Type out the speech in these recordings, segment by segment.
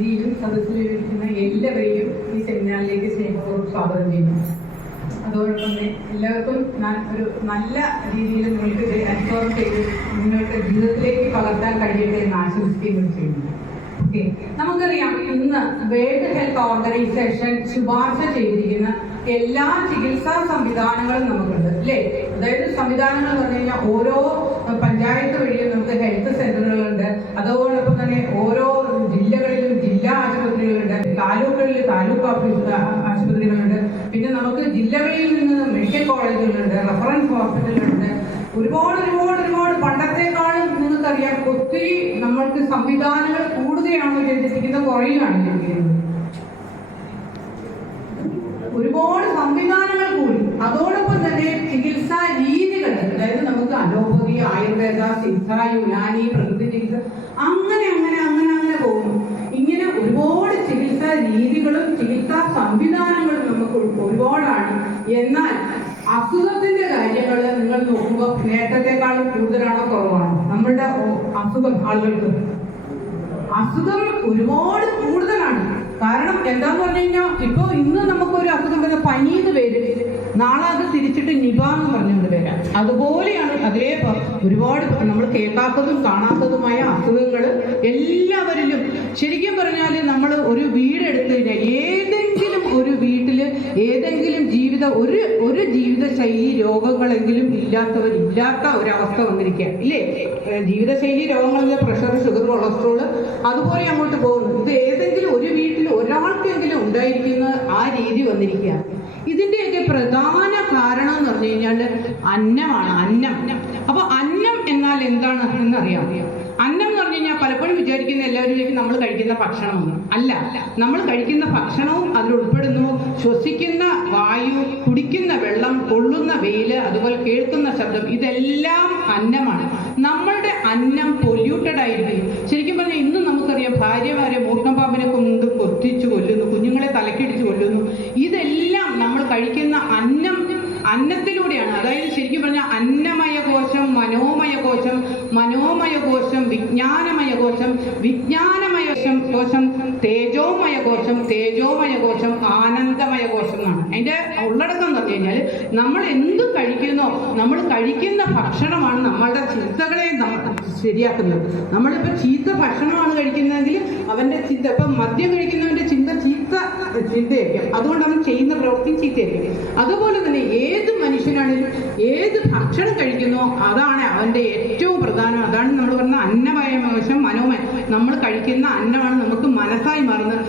വേദിയിലും സദസ്സിലിരിക്കുന്ന എല്ലാവരെയും ഈ സെമിനാറിലേക്ക് സ്നേഹപൂർവ്വം സ്വാഗതം ചെയ്യുന്നു. അതോടൊപ്പം തന്നെ എല്ലാവർക്കും ഞാൻ ഒരു നല്ല രീതിയിൽ നിങ്ങൾക്ക് ഇത് അബ്സോർബ് ചെയ്ത് നിങ്ങൾക്ക് ജീവിതത്തിലേക്ക് പകർത്താൻ കഴിയട്ടെ എന്ന് ആശംസിക്കുകയും ചെയ്യുന്നു. ഓക്കെ, നമുക്കറിയാം ഇന്ന് വേൾഡ് ഹെൽത്ത് ഓർഗനൈസേഷൻ ശുപാർശ ചെയ്തിരിക്കുന്ന എല്ലാ ചികിത്സാ സംവിധാനങ്ങളും നമുക്കുണ്ട് അല്ലേ. അതായത് സംവിധാനങ്ങൾ എന്ന് പറഞ്ഞു കഴിഞ്ഞാൽ ഓരോ പഞ്ചായത്ത് വഴിയും നമുക്ക് ഹെൽത്ത് സെന്ററുകളുണ്ട്. അതോടൊപ്പം തന്നെ ഓരോ ജില്ലകളിലും ജില്ലാ ആശുപത്രികളുണ്ട്, താലൂക്കുകളിൽ താലൂക്ക് ആശുപത്രികളുണ്ട്, പിന്നെ നമുക്ക് ജില്ലകളിൽ നിന്ന് മെഡിക്കൽ കോളേജുകളുണ്ട്, റെഫറൻസ് ഹോസ്പിറ്റലുകളുണ്ട്. ഒരുപാട് പണ്ടത്തെക്കാളും നിങ്ങൾക്കറിയാം ഒത്തിരി നമ്മൾക്ക് സംവിധാനങ്ങൾ കൂടുതലാണോ ചെയ്തിരിക്കുന്നത്, കുറയുകയാണ് ചെയ്തിരിക്കുന്നത്. ഒരുപാട് സംവിധാനങ്ങൾ കൂടി. അതോടൊപ്പം തന്നെ ചികിത്സാ രീതികൾ, അതായത് നമുക്ക് അലോപ്പതി, ആയുർവേദ, സിദ്ധ, യുനാനി, പ്രകൃതി ചികിത്സ, അങ്ങനെ പോകുന്നു. ഇങ്ങനെ ഒരുപാട് ചികിത്സാ രീതികളും ചികിത്സാ സംവിധാനങ്ങളും നമുക്ക് ഒരുപാടാണ്. എന്നാൽ അസുഖത്തിന്റെ കാര്യങ്ങൾ നിങ്ങൾ നോക്കുമ്പോൾ നേരത്തെക്കാളും കൂടുതലാണോ കുറവാണോ? നമ്മളുടെ അസുഖം ഒരുപാട് കൂടുതലാണ്. കാരണം എന്താന്ന് പറഞ്ഞു കഴിഞ്ഞാൽ ഇപ്പൊ ഇന്ന് നമുക്കൊരു അസുഖം വരുന്ന പനിന്ന് പേര്, നാളെ അത് തിരിച്ചിട്ട് നിപ എന്ന് പറഞ്ഞുകൊണ്ട് വരാം. അതുപോലെയാണ് അതിലെ ഒരുപാട് നമ്മൾ കേൾക്കാത്തതും കാണാത്തതുമായ അസുഖങ്ങൾ എല്ലാവരിലും. ശരിക്കും പറഞ്ഞാൽ നമ്മൾ ഒരു വീടെടുത്ത് കഴിഞ്ഞാൽ ഏതെങ്കിലും ഒരു വീട്ടില് ഏതെങ്കിലും ഒരു ജീവിതശൈലി രോഗങ്ങളെങ്കിലും ഇല്ലാത്ത ഒരവസ്ഥ വന്നിരിക്കുക ഇല്ലേ. ജീവിതശൈലി രോഗങ്ങളിൽ പ്രഷർ, ഷുഗർ, കൊളസ്ട്രോൾ അതുപോലെ അങ്ങോട്ട് പോകുന്നു. ഇത് ഏതെങ്കിലും ഒരു വീട്ടിൽ ഒരാൾക്കെങ്കിലും ഉണ്ടായിരിക്കുന്ന ആ രീതി വന്നിരിക്കുക. ഇതിന്റെയൊക്കെ പ്രധാന കാരണം എന്ന് പറഞ്ഞു കഴിഞ്ഞാൽ അന്നമാണ്. അന്നം. അപ്പൊ അന്നം എന്നാൽ എന്താണ് എന്നറിയാം. അന്നം എന്ന് പറഞ്ഞു കഴിഞ്ഞാൽ പലപ്പോഴും വിചാരിക്കുന്ന എല്ലാവരും നമ്മൾ കഴിക്കുന്ന ഭക്ഷണമൊന്നും അല്ല. നമ്മൾ കഴിക്കുന്ന ഭക്ഷണവും അതിൽ ഉൾപ്പെടുന്നു. ശ്വസിക്കുന്ന വായു, കുടിക്കുന്ന വെള്ളം, കൊള്ളുന്ന വെയില്, അതുപോലെ കേൾക്കുന്ന ശബ്ദം, ഇതെല്ലാം അന്നമാണ്. നമ്മളുടെ അന്നം പൊല്യൂട്ടഡ് ആയിരിക്കും. ശരിക്കും പറഞ്ഞാൽ ഇന്നും നമുക്കറിയാം ഭാര്യമാരെ മൂർഖം പാമ്പിനെ കൊണ്ട് കൊത്തിച്ചു കൊല്ലുന്നു, കുഞ്ഞുങ്ങളെ തലക്കിടിച്ച് കൊല്ലുന്നു. ഇതെല്ലാം നമ്മൾ കഴിക്കുന്ന അന്നത്തിലൂടെയാണ്. അതായത് ശരിക്കും പറഞ്ഞാൽ അന്നമയ കോശം, മനോമയ കോശം, മനോമയ കോശം, വിജ്ഞാനമയ കോശം, വിജ്ഞാനമയ കോശം, തേജോമയ കോശം, തേജോമയ കോശം, ആനന്ദമയ കോശം എന്നാണ് അതിന്റെ ഉള്ളടക്കം എന്ന് പറഞ്ഞു കഴിഞ്ഞാൽ നമ്മൾ എന്ത് കഴിക്കുന്നോ, നമ്മൾ കഴിക്കുന്ന ഭക്ഷണമാണ് നമ്മളുടെ ചിന്തകളെ ശരിയാക്കുന്നത്. നമ്മളിപ്പോ ചീത്ത ഭക്ഷണമാണ് കഴിക്കുന്നതെങ്കിൽ അവന്റെ ചിന്ത, ഇപ്പൊ മദ്യം കഴിക്കുന്നവന്റെ ചിന്ത ചിന്തയായിരിക്കും. അതുകൊണ്ട് അവൻ ചെയ്യുന്ന പ്രവൃത്തി ചീത്തയായിരിക്കും. അതുപോലെ തന്നെ ഏത് മനുഷ്യനാണെങ്കിലും ഏത് ഭക്ഷണം കഴിക്കുന്നോ അതാണ് അവന്റെ ഏറ്റവും പ്രധാനം. അതാണ് നമ്മൾ പറഞ്ഞ അന്നമയ കോശം, മനോമയം. നമ്മൾ കഴിക്കുന്ന അന്നമാണ് നമുക്ക് മനസ്സായി മാറുന്നത്.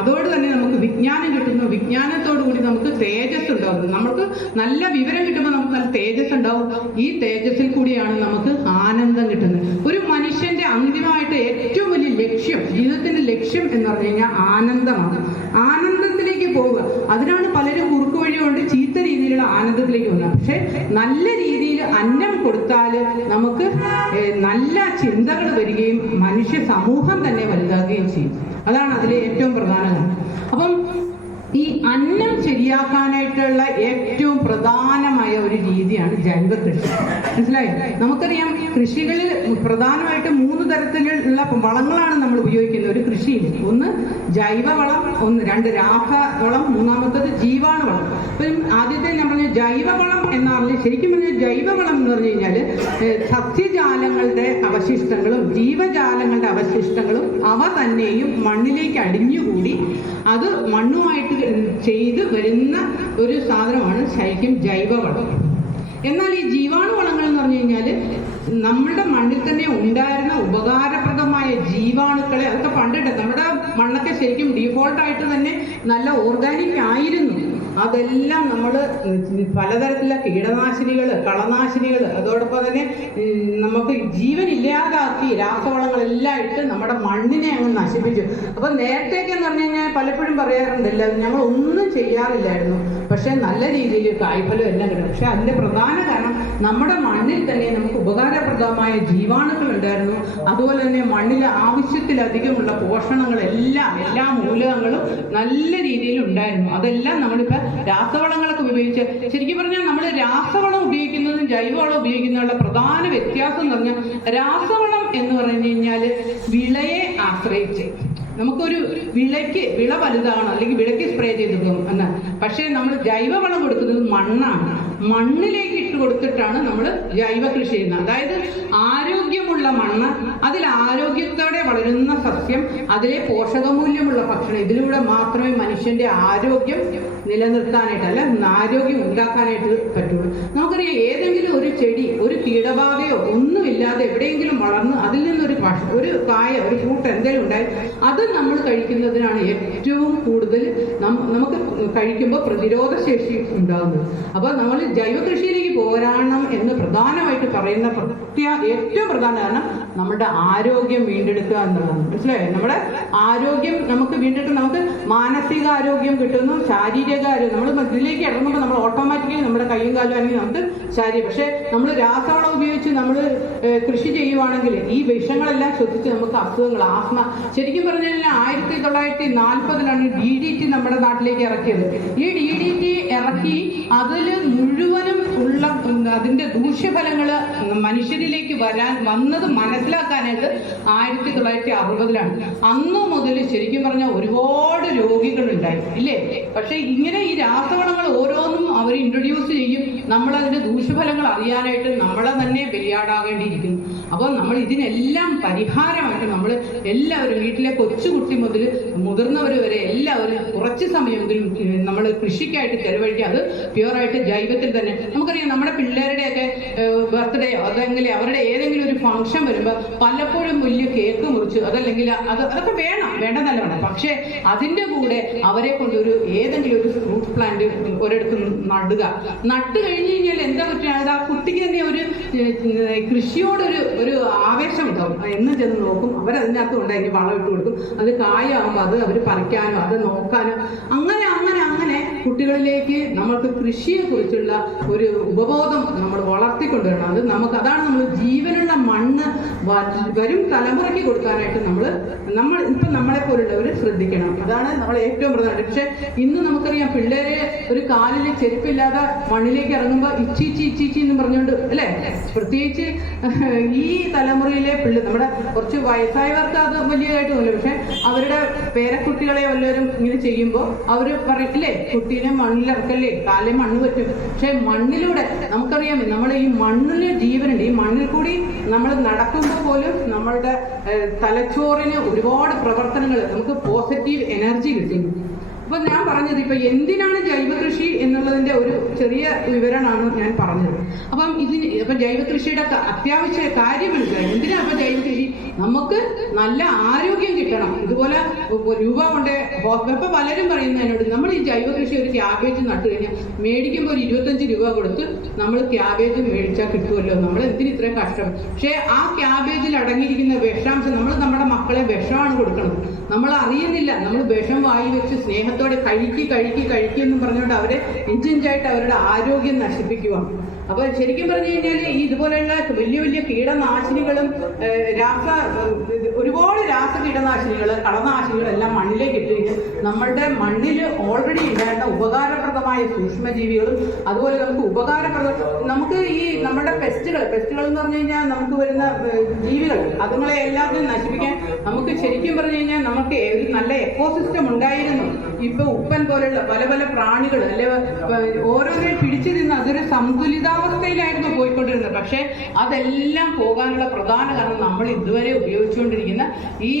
അതോട് തന്നെ നമുക്ക് വിജ്ഞാനം കിട്ടുന്നു. വിജ്ഞാനത്തോടു കൂടി നമുക്ക് തേജസ് ഉണ്ടാകുന്നു. നമുക്ക് നല്ല വിവരം കിട്ടുമ്പോൾ നമുക്ക് നല്ല തേജസ് ഉണ്ടാവും. ഈ തേജസ്സിൽ കൂടിയാണ് നമുക്ക് ആനന്ദം കിട്ടുന്നത്. ഒരു മനുഷ്യന്റെ അന്തിമമായിട്ട് ഏറ്റവും വലിയ ലക്ഷ്യം, ജീവിതത്തിന്റെ ലക്ഷ്യം എന്ന് പറഞ്ഞു കഴിഞ്ഞാൽ ആനന്ദമാണ്. ആനന്ദത്തിലേക്ക് പോവുക. അതിനാണ് പലരും കുറുക്കു വഴി കൊണ്ട് ചീത്ത രീതിയിലുള്ള ആനന്ദത്തിലേക്ക് പോകുന്നത്. പക്ഷെ നല്ല രീതിയിൽ അന്നം കൊടുത്താൽ നമുക്ക് നല്ല ചിന്തകൾ വരികയും മനുഷ്യ സമൂഹം തന്നെ വലുതാകുകയും ചെയ്യും. അതാണ് അതിലെ ഏറ്റവും പ്രധാനം. അപ്പം ഈ അന്നം ശരിയാക്കാനായിട്ടുള്ള ഏറ്റവും പ്രധാനമായ ഒരു രീതിയാണ് ജൈവ കൃഷി. മനസ്സിലായോ? നമുക്കറിയാം കൃഷികളിൽ പ്രധാനമായിട്ട് 3 തരത്തിലുള്ള വളങ്ങളാണ് നമ്മൾ ഉപയോഗിക്കുന്നത് ഒരു കൃഷിയിൽ. ഒന്ന് ജൈവവളം, 2 രാസവളം, 3ാമത്തത് ജീവാണുവളം. അപ്പം ആദ്യത്തെ ഞാൻ പറഞ്ഞ ജൈവവളം എന്നാൽ ശരിക്കും പറഞ്ഞാൽ ജൈവവളം എന്ന് പറഞ്ഞു കഴിഞ്ഞാൽ സസ്യജാലങ്ങളുടെ അവശിഷ്ടങ്ങളും ജീവജാലങ്ങളുടെ അവശിഷ്ടങ്ങളും അവ തന്നെയും മണ്ണിലേക്ക് അടിഞ്ഞുകൂടി അത് മണ്ണുമായിട്ട് ചെയ്ത് വരുന്ന ഒരു സാധനമാണ് ശരിക്കും ജൈവവളം. എന്നാൽ ഈ ജീവാണുവളങ്ങൾ എന്ന് പറഞ്ഞു കഴിഞ്ഞാൽ നമ്മുടെ മണ്ണിൽ തന്നെ ഉണ്ടായിരുന്ന ഉപകാരപ്രദമായ ജീവാണുക്കളെ, അതൊക്കെ പണ്ടിട്ട് നമ്മുടെ മണ്ണൊക്കെ ശരിക്കും ഡീഫോൾട്ടായിട്ട് തന്നെ നല്ല ഓർഗാനിക് ആയിരുന്നു. അതെല്ലാം നമ്മൾ പലതരത്തിലുള്ള കീടനാശിനികൾ, കളനാശിനികൾ, അതോടൊപ്പം തന്നെ നമുക്ക് ജീവൻ ഇല്ലാതാക്കി രാസവളങ്ങളെല്ലാം ഇട്ട് നമ്മുടെ മണ്ണിനെ അങ്ങ് നശിപ്പിച്ചു. അപ്പൊ നേരത്തേക്ക് എന്ന് പറഞ്ഞു കഴിഞ്ഞാൽ പലപ്പോഴും പറയാറുണ്ടല്ല, ഞങ്ങൾ ഒന്നും ചെയ്യാറില്ലായിരുന്നു, പക്ഷെ നല്ല രീതിയിൽ കായ്ഫലം എല്ലാം കിട്ടും. പക്ഷെ അതിന്റെ പ്രധാന കാരണം നമ്മുടെ മണ്ണിൽ തന്നെ നമുക്ക് ഉപകാരപ്രദമായ ജീവാണുക്കൾ ഉണ്ടായിരുന്നു. അതുപോലെ തന്നെ മണ്ണിൽ ആവശ്യത്തിലധികമുള്ള പോഷണങ്ങളെല്ലാം, എല്ലാ മൂലകങ്ങളും നല്ല രീതിയിൽ ഉണ്ടായിരുന്നു. അതെല്ലാം നമ്മളിപ്പോൾ രാസവളങ്ങളൊക്കെ ഉപയോഗിച്ച്, ശരിക്കും പറഞ്ഞാൽ നമ്മൾ രാസവളം ഉപയോഗിക്കുന്നതും ജൈവവളം ഉപയോഗിക്കുന്നതിനുള്ള പ്രധാന വ്യത്യാസം എന്ന് പറഞ്ഞാൽ രാസവളം എന്ന് പറഞ്ഞു കഴിഞ്ഞാൽ വിളയെ ആശ്രയിച്ച്, നമുക്കൊരു വിള വലുതാണ്, അല്ലെങ്കിൽ വിളയ്ക്ക് സ്പ്രേ ചെയ്തിടും എന്ന്. പക്ഷേ നമ്മൾ ജൈവവളം കൊടുക്കുന്നത് മണ്ണാണ്. മണ്ണിലേക്ക് ഇട്ട് കൊടുത്തിട്ടാണ് നമ്മൾ ജൈവ കൃഷി ചെയ്യുന്നത്. അതായത് ആരോഗ്യമുള്ള മണ്ണ്, അതിൽ ആരോഗ്യത്തോടെ വളരുന്ന സസ്യം, അതിലെ പോഷകമൂല്യമുള്ള ഭക്ഷണം. ഇതിലൂടെ മാത്രമേ മനുഷ്യന്റെ ആരോഗ്യം നിലനിർത്താനായിട്ട്, അല്ല ആരോഗ്യം ഉണ്ടാക്കാനായിട്ട് പറ്റുള്ളൂ. നമുക്കറിയാം, ഏതെങ്കിലും ഒരു ചെടി ഒരു കീടബാധയോ ഒന്നുമില്ലാതെ എവിടെയെങ്കിലും വളർന്ന് അതിൽ നിന്നൊരു ഒരു കായ, ഒരു ഫ്രൂട്ട് എന്തെങ്കിലും ഉണ്ടായി, അത് നമ്മൾ കഴിക്കുന്നതിനാണ് ഏറ്റവും കൂടുതൽ നമുക്ക് കഴിക്കുമ്പോൾ പ്രതിരോധ ശേഷി ഉണ്ടാകുന്നത്. അപ്പോൾ നമ്മൾ ജൈവ കൃഷിയിലേക്ക് പോരാടണം എന്ന് പ്രധാനമായിട്ട് പറയുന്ന ഏറ്റവും പ്രധാന കാരണം നമ്മുടെ ആരോഗ്യം വീണ്ടെടുക്കുക എന്നുള്ളതാണ്. മനസ്സിലായോ? നമ്മുടെ ആരോഗ്യം നമുക്ക് വീണ്ടെടുക്കുക, നമുക്ക് മാനസിക ആരോഗ്യം കിട്ടുന്നു, ശാരീരിക ആരോഗ്യം. നമ്മൾ ഇതിലേക്ക് ഇറങ്ങുമ്പോൾ നമ്മൾ ഓട്ടോമാറ്റിക്കലി നമ്മുടെ കൈയും കാലും അല്ലെങ്കിൽ നമുക്ക് ശാരീരിക, പക്ഷേ നമ്മൾ രാസവളം ഉപയോഗിച്ച് നമ്മൾ കൃഷി ചെയ്യുവാണെങ്കിൽ ഈ വിഷങ്ങളെല്ലാം ശ്വസിച്ച് നമുക്ക് അസുഖങ്ങൾ, ആസ്മ. ശരിക്കും പറഞ്ഞു കഴിഞ്ഞാൽ 1940 DDT നമ്മുടെ നാട്ടിലേക്ക് ഇറക്കിയത്. ഈ DDT ഇറക്കി അതിൽ മുഴുവനും ഉള്ള അതിന്റെ ദൂഷ്യഫലങ്ങൾ മനുഷ്യരിലേക്ക് വന്നത് മനസ്സിലാക്കാനായിട്ട് 1960 അന്ന് മുതൽ ശരിക്കും പറഞ്ഞാൽ ഒരുപാട് രോഗികളുണ്ടായി, ഇല്ലേ? പക്ഷെ ഇങ്ങനെ ഈ രാസവളങ്ങൾ ഓരോന്നും അവർ ഇൻട്രൊഡ്യൂസ് ചെയ്യും. നമ്മൾ അതിന്റെ ദൂഷ്യഫലങ്ങൾ അറിയാനായിട്ട് നമ്മളെ തന്നെ ബലിയാടാകേണ്ടിയിരിക്കുന്നു. അപ്പോൾ നമ്മൾ ഇതിനെല്ലാം പരിഹാരമായിട്ട് നമ്മൾ എല്ലാവരും, വീട്ടിലെ കൊച്ചുകുട്ടി മുതൽ മുതിർന്നവർ വരെ എല്ലാവരും കുറച്ച് സമയമെങ്കിലും നമ്മൾ കൃഷിക്കായിട്ട് ചെലവഴിക്കുക. അത് പ്യുവറായിട്ട് ജൈവത്തിൽ തന്നെ. നമുക്കറിയാം, നമ്മുടെ പിള്ളേരുടെയൊക്കെ ബർത്ത്ഡേയോ അതെങ്കിൽ അവരുടെ ഏതെങ്കിലും ഒരു ഫംഗ്ഷൻ വരുമ്പോൾ പലപ്പോഴും വലിയ കേക്ക് മുറിച്ച് അതല്ലെങ്കിൽ അതൊക്കെ വേണ്ടെന്നല്ല വേണം. പക്ഷേ അതിൻ്റെ കൂടെ അവരെ കൊണ്ട് ഏതെങ്കിലും ഒരു ഫ്രൂട്ട് പ്ലാന്റ് ഒരിടത്ത് നട്ട് കഴിഞ്ഞ് കഴിഞ്ഞാൽ എന്താ പറ്റുക, ആ കുട്ടിക്ക് തന്നെ കൃഷിയോടൊരു ആവേശം ഉണ്ടാവും. എന്നും ചെന്ന് നോക്കും, അവരതിനകത്ത് ഉണ്ടായി വളം ഇട്ട് കൊടുക്കും. അത് കായാകുമ്പോൾ അത് അവർ പറിക്കാനോ അത് നോക്കാനോ അങ്ങനെ കുട്ടികളിലേക്ക് നമ്മൾക്ക് കൃഷിയെക്കുറിച്ചുള്ള ഒരു ഉപബോധം നമ്മൾ വളർത്തിക്കൊണ്ടുവരണം. അതാണ് നമ്മൾ ജീവനുള്ള മണ്ണ് വരും തലമുറയ്ക്ക് കൊടുക്കാനായിട്ട് ഇപ്പം നമ്മളെ പോലുള്ളവർ ശ്രദ്ധിക്കണം. അതാണ് നമ്മൾ ഏറ്റവും പ്രധാനം. പക്ഷെ ഇന്ന് നമുക്കറിയാം, പിള്ളേരെ ഒരു കാലിൽ ചെരുപ്പില്ലാതെ മണ്ണിലേക്ക് ഇറങ്ങുമ്പോൾ ഇച്ചീച്ചി എന്ന് പറഞ്ഞുകൊണ്ട്, അല്ലേ? പ്രത്യേകിച്ച് ഈ തലമുറയിലെ നമ്മുടെ കുറച്ച് വയസ്സായവർക്ക് അത് വലിയതായിട്ടൊന്നുമില്ല. പക്ഷെ അവരുടെ പേരക്കുട്ടികളെ വല്ലവരും ഇങ്ങനെ ചെയ്യുമ്പോൾ അവർ പറയില്ലേ, കുട്ടീനെ മണ്ണിലിറക്കല്ലേ, കാലിൽ മണ്ണ് പറ്റും. പക്ഷെ മണ്ണിലൂടെ നമുക്കറിയാം, നമ്മുടെ ഈ മണ്ണിന് ജീവനുണ്ട്. ഈ മണ്ണിൽ കൂടി നമ്മൾ നടക്കുമ്പോൾ പോലും നമ്മളുടെ തലച്ചോറിന് ഒരുപാട് പ്രവർത്തനങ്ങൾ, നമുക്ക് പോസിറ്റീവ് എനർജി കിട്ടുന്നു. അപ്പൊ ഞാൻ പറഞ്ഞത് ഇപ്പൊ എന്തിനാണ് ജൈവ കൃഷി എന്നുള്ളതിന്റെ ഒരു ചെറിയ വിവരണമാണ് ഞാൻ പറഞ്ഞത്. അപ്പം ജൈവ കൃഷിയുടെ അത്യാവശ്യ കാര്യം മനസ്സിലായി. എന്തിനാ അപ്പൊ ജൈവ കൃഷി? നമുക്ക് നല്ല ആരോഗ്യം കിട്ടണം. ഇതുപോലെ രൂപ കൊണ്ട് ഇപ്പൊ പലരും പറയുന്ന എന്നോട്, നമ്മൾ ഈ ജൈവ കൃഷി ഒരു ക്യാബേജ് നട്ടു കഴിഞ്ഞാൽ മേടിക്കുമ്പോൾ ഒരു 25 രൂപ കൊടുത്ത് നമ്മൾ ക്യാബേജ് മേടിച്ചാൽ കിട്ടുമല്ലോ, നമ്മൾ എന്തിന് ഇത്രയും കഷ്ടം. പക്ഷേ ആ ക്യാബേജിൽ അടങ്ങിയിരിക്കുന്ന വിഷാംശം, നമ്മൾ നമ്മുടെ മക്കളെ വിഷമാണ് കൊടുക്കണം, നമ്മൾ അറിയുന്നില്ല. നമ്മൾ വിഷം വായി വെച്ച് സ്നേഹത്തോടെ കഴിക്കുമെന്നും പറഞ്ഞുകൊണ്ട് അവരെ ഇഞ്ചിഞ്ചായിട്ട് അവരുടെ ആരോഗ്യം നശിപ്പിക്കുവാണ്. അപ്പൊ ശരിക്കും പറഞ്ഞു കഴിഞ്ഞാൽ ഈ ഇതുപോലെയുള്ള വലിയ വലിയ കീടനാശിനികളും ഒരുപാട് കീടനാശിനികൾ, കളനാശിനികളെല്ലാം മണ്ണിലേക്ക് ഇട്ട് കഴിഞ്ഞാൽ നമ്മളുടെ മണ്ണിൽ ഓൾറെഡി ഉണ്ടായിരുന്ന ഉപകാരപ്രദമായ സൂക്ഷ്മജീവികളും അതുപോലെ നമുക്ക് ഈ നമ്മുടെ പെസ്റ്റുകൾ എന്ന് പറഞ്ഞു കഴിഞ്ഞാൽ നമുക്ക് വരുന്ന ജീവികൾ, അതുങ്ങളെ എല്ലാത്തിനും നശിപ്പിക്കാൻ നമുക്ക് ശരിക്കും പറഞ്ഞു കഴിഞ്ഞാൽ നമുക്ക് ഒരു നല്ല എക്കോസിസ്റ്റം ഉണ്ടായിരുന്നു. ഇപ്പൊ ഉപ്പൻ പോലുള്ള പല പല പ്രാണികൾ അല്ലെ ഓരോരുത്തരെ പിടിച്ചു നിന്ന് അതൊരു സന്തുലിതാവസ്ഥയിലായിരുന്നു പോയിക്കൊണ്ടിരുന്നത്. പക്ഷെ അതെല്ലാം പോകാനുള്ള പ്രധാന കാരണം നമ്മൾ ഇതുവരെ ഉപയോഗിച്ചുകൊണ്ടിരിക്കുന്ന ഈ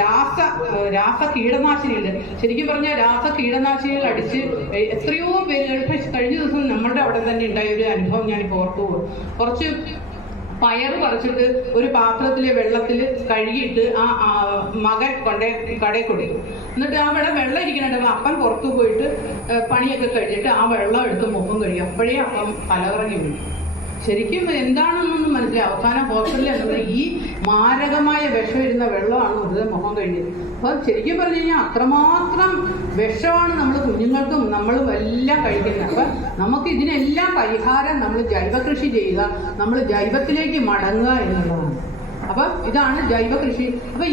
രാസ കീടനാശിനികൾ. ശരിക്കും പറഞ്ഞാൽ രാസ കീടനാശിനികൾ അടിച്ച് എത്രയോ പേരുകൾ കഴിഞ്ഞ ദിവസം നമ്മളുടെ അവിടെ തന്നെ ഉണ്ടായ ഒരു അനുഭവം ഞാനിപ്പോൾ ഓർത്തു പോകും. കുറച്ച് പയറ് പറിച്ചിട്ട് ഒരു പാത്രത്തിലെ വെള്ളത്തിൽ കഴുകിയിട്ട് ആ മകൻ കടയിൽ കൊടുത്തു. എന്നിട്ട് ആ വെള്ളം ഇരിക്കണുണ്ട്. അപ്പൻ പുറത്തു പോയിട്ട് പണിയൊക്കെ കഴിഞ്ഞിട്ട് ആ വെള്ളം എടുത്ത് മുഖം കഴുകി. അപ്പോഴേ അപ്പം തലകറങ്ങി വീണു. ശരിക്കും എന്താണെന്നൊന്നും മനസ്സിലായി. അവസാനം ഹോസ്പിറ്റലിൽ എന്നത് ഈ മാരകമായ വിഷം ഇരുന്ന വെള്ളമാണ് വെറുതെ മുഖം കഴിഞ്ഞത്. അപ്പോൾ ശരിക്കും പറഞ്ഞു കഴിഞ്ഞാൽ അത്രമാത്രം വിഷമാണ് നമ്മൾ കുഞ്ഞുങ്ങൾക്കും നമ്മളും എല്ലാം കഴിക്കുന്നത്. അപ്പം നമുക്ക് ഇതിനെല്ലാം പരിഹാരം നമ്മൾ ജൈവ കൃഷി ചെയ്യുക, നമ്മൾ ജൈവത്തിലേക്ക് മടങ്ങുക എന്നുള്ളതാണ്. അപ്പം ഇതാണ് ജൈവ കൃഷി. അപ്പൊ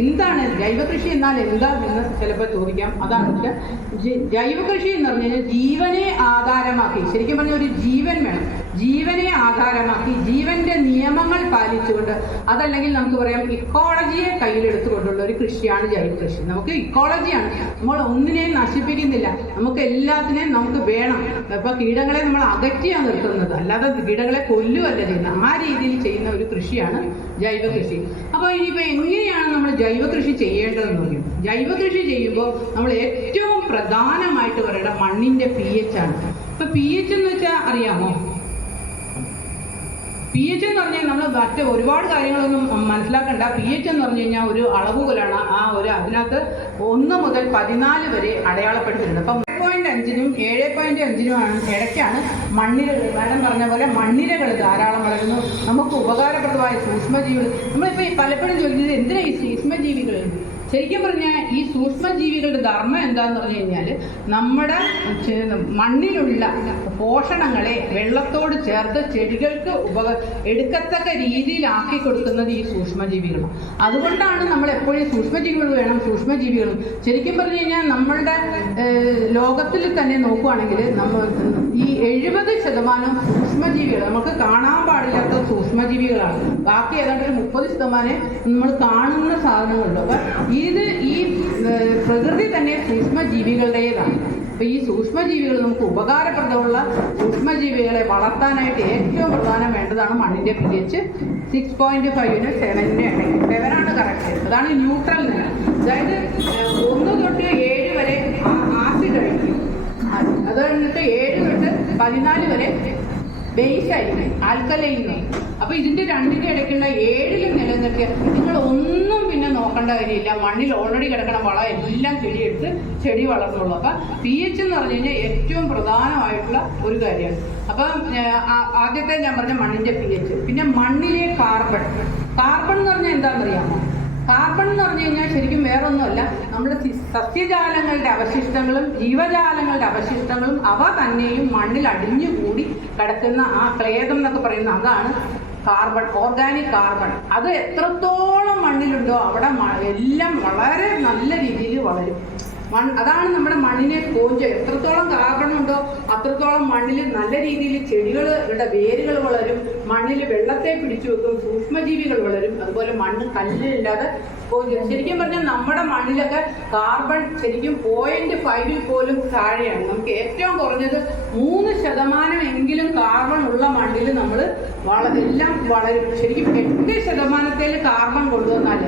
എന്താണ് ജൈവ കൃഷി എന്നാൽ എന്താണെന്ന് ചിലപ്പോൾ ചോദിക്കാം. അതാണ് ജൈവ കൃഷി എന്ന് പറഞ്ഞു കഴിഞ്ഞാൽ ജീവനെ ആധാരമാക്കി, ശരിക്കും പറഞ്ഞ ഒരു ജീവൻ വേണം. ജീവനെ ആധാരമാക്കി ജീവന്റെ നിയമങ്ങൾ പാലിച്ചുകൊണ്ട്, അതല്ലെങ്കിൽ നമുക്ക് പറയാം ഇക്കോളജിയെ കയ്യിലെടുത്തുകൊണ്ടുള്ള ഒരു കൃഷിയാണ് ജൈവ കൃഷി. നമുക്ക് ഇക്കോളജിയാണ്, നമ്മൾ ഒന്നിനെയും നശിപ്പിക്കുന്നില്ല, നമുക്ക് എല്ലാത്തിനെയും നമുക്ക് വേണം. ഇപ്പൊ കീടങ്ങളെ നമ്മൾ അകറ്റിയാണ് നിർത്തുന്നത്, അല്ലാതെ കീടങ്ങളെ കൊല്ലുകയല്ല ചെയ്യുന്നത്. ആ രീതിയിൽ ചെയ്യുന്ന ഒരു കൃഷിയാണ് ജൈവ കൃഷി. അപ്പോൾ ഇനിയിപ്പോൾ എങ്ങനെയാണ് നമ്മൾ ജൈവ കൃഷി ചെയ്യേണ്ടതെന്ന് പറയും. ജൈവ കൃഷി ചെയ്യുമ്പോൾ നമ്മൾ ഏറ്റവും പ്രധാനമായിട്ട് പറയുന്ന മണ്ണിന്റെ pH ആണ്. ഇപ്പൊ pH എന്ന് വെച്ചാൽ അറിയാമോ? pH എന്ന് പറഞ്ഞാൽ നമ്മൾ മറ്റ് ഒരുപാട് കാര്യങ്ങളൊന്നും മനസ്സിലാക്കണ്ട. pH എന്ന് പറഞ്ഞു കഴിഞ്ഞാൽ ഒരു അളവുകോലാണ്. അതിനകത്ത് 1 മുതൽ 14 വരെ അടയാളപ്പെടുത്തിയിട്ടുണ്ട്. അപ്പം 3.5-നും 7.5-നും ഇടയ്ക്കാണ് മണ്ണിരകൾ, മാഡം പറഞ്ഞ പോലെ മണ്ണിരകൾ ധാരാളം വളരുന്നു. നമുക്ക് ഉപകാരപ്രദമായ സൂക്ഷ്മജീവികൾ, നമ്മളിപ്പോൾ പലപ്പോഴും ചോദിക്കുന്നത് എന്തിനാ ഈ സൂക്ഷ്മജീവികൾ? ശരിക്കും പറഞ്ഞാൽ ഈ സൂക്ഷ്മജീവികളുടെ ധർമ്മം എന്താന്ന് പറഞ്ഞു കഴിഞ്ഞാൽ നമ്മുടെ മണ്ണിലുള്ള പോഷണങ്ങളെ വെള്ളത്തോട് ചേർത്ത് ചെടികൾക്ക് എടുക്കത്തക്ക രീതിയിലാക്കി കൊടുക്കുന്നത് ഈ സൂക്ഷ്മജീവികളാണ്. അതുകൊണ്ടാണ് നമ്മൾ എപ്പോഴും സൂക്ഷ്മജീവികൾ വേണം, സൂക്ഷ്മജീവികളും. ശരിക്കും പറഞ്ഞു കഴിഞ്ഞാൽ നമ്മളുടെ ലോകത്തിൽ തന്നെ നോക്കുകയാണെങ്കിൽ നമ്മൾ ഈ 70% സൂക്ഷ്മജീവികൾ നമുക്ക് കാണാൻ പാടില്ലാത്ത സൂക്ഷ്മജീവികളാണ്. ബാക്കി ഏതാണ്ട് ഒരു 30% നമ്മൾ കാണുന്ന സാധനങ്ങളുണ്ട്. അപ്പം ഇത് ഈ പ്രകൃതി തന്നെ സൂക്ഷ്മജീവികളുടേതാണ്. അപ്പൊ ഈ സൂക്ഷ്മജീവികൾ നമുക്ക് ഉപകാരപ്രദമുള്ള സൂക്ഷ്മജീവികളെ വളർത്താനായിട്ട് ഏറ്റവും പ്രധാനം വേണ്ടതാണ് മണ്ണിന്റെ pH 6.5-നും 7-നും ഇടയ്ക്ക്. 7 കറക്റ്റ്. അതാണ് ന്യൂട്രൽ നില. അതായത് 1 തൊട്ട് 7 വരെ ആസിഡ് ആയിരിക്കും, അത് കഴിഞ്ഞിട്ട് 7 തൊട്ട് 14 വരെ ബേസ് ആയിരിക്കും, ആൽക്കലൈൻ. അപ്പൊ ഇതിന്റെ രണ്ടിന്റെ ഇടയ്ക്കുള്ള 7-ലും നിലനിർത്തിയ നിങ്ങൾ ഒന്നും പിന്നെ നോക്കേണ്ട കാര്യമില്ല. മണ്ണിൽ ഓൾറെഡി കിടക്കണ വളം എല്ലാം ചെടിയെടുത്ത് ചെടി വളർന്നുള്ളൂ. അപ്പൊ pH എന്ന് പറഞ്ഞു കഴിഞ്ഞാൽ ഏറ്റവും പ്രധാനമായിട്ടുള്ള ഒരു കാര്യമാണ്. അപ്പം ആദ്യത്തെ ഞാൻ പറഞ്ഞ മണ്ണിന്റെ pH. പിന്നെ മണ്ണിലെ കാർബൺ എന്ന് പറഞ്ഞാൽ എന്താണെന്നറിയാമോ? കാർബൺ എന്ന് പറഞ്ഞു കഴിഞ്ഞാൽ ശരിക്കും വേറൊന്നുമല്ല, നമ്മുടെ സസ്യജാലങ്ങളുടെ അവശിഷ്ടങ്ങളും ജീവജാലങ്ങളുടെ അവശിഷ്ടങ്ങളും അവ തന്നെയും മണ്ണിൽ അടിഞ്ഞുകൂടി കിടക്കുന്ന ആ ക്ലേദം എന്നൊക്കെ പറയുന്ന അതാണ് കാർബൺ, ഓർഗാനിക് കാർബൺ. അത് എത്രത്തോളം മണ്ണിലുണ്ടോ അവിടെ എല്ലാം വളരെ നല്ല രീതിയിൽ വളരും. അതാണ് നമ്മുടെ മണ്ണിനെ കോഞ്ച്. എത്രത്തോളം കാർബൺ ഉണ്ടോ അത്രത്തോളം മണ്ണിൽ നല്ല രീതിയിൽ ചെടികളുടെ വേരുകൾ വളരും, മണ്ണിൽ വെള്ളത്തെ പിടിച്ചു വെക്കും, സൂക്ഷ്മജീവികൾ വളരും. അതുപോലെ മണ്ണ് കല്ലില്ലാതെ ശരിക്കും പറഞ്ഞാൽ നമ്മുടെ മണ്ണിലൊക്കെ കാർബൺ ശരിക്കും 0.5-ൽ പോലും താഴെയാണ്. നമുക്ക് ഏറ്റവും കുറഞ്ഞത് 3% കാർബൺ ഉള്ള മണ്ണിൽ നമ്മൾ എല്ലാം വളരും. ശരിക്കും 8% കാർബൺ കൊണ്ടുവന്നാൽ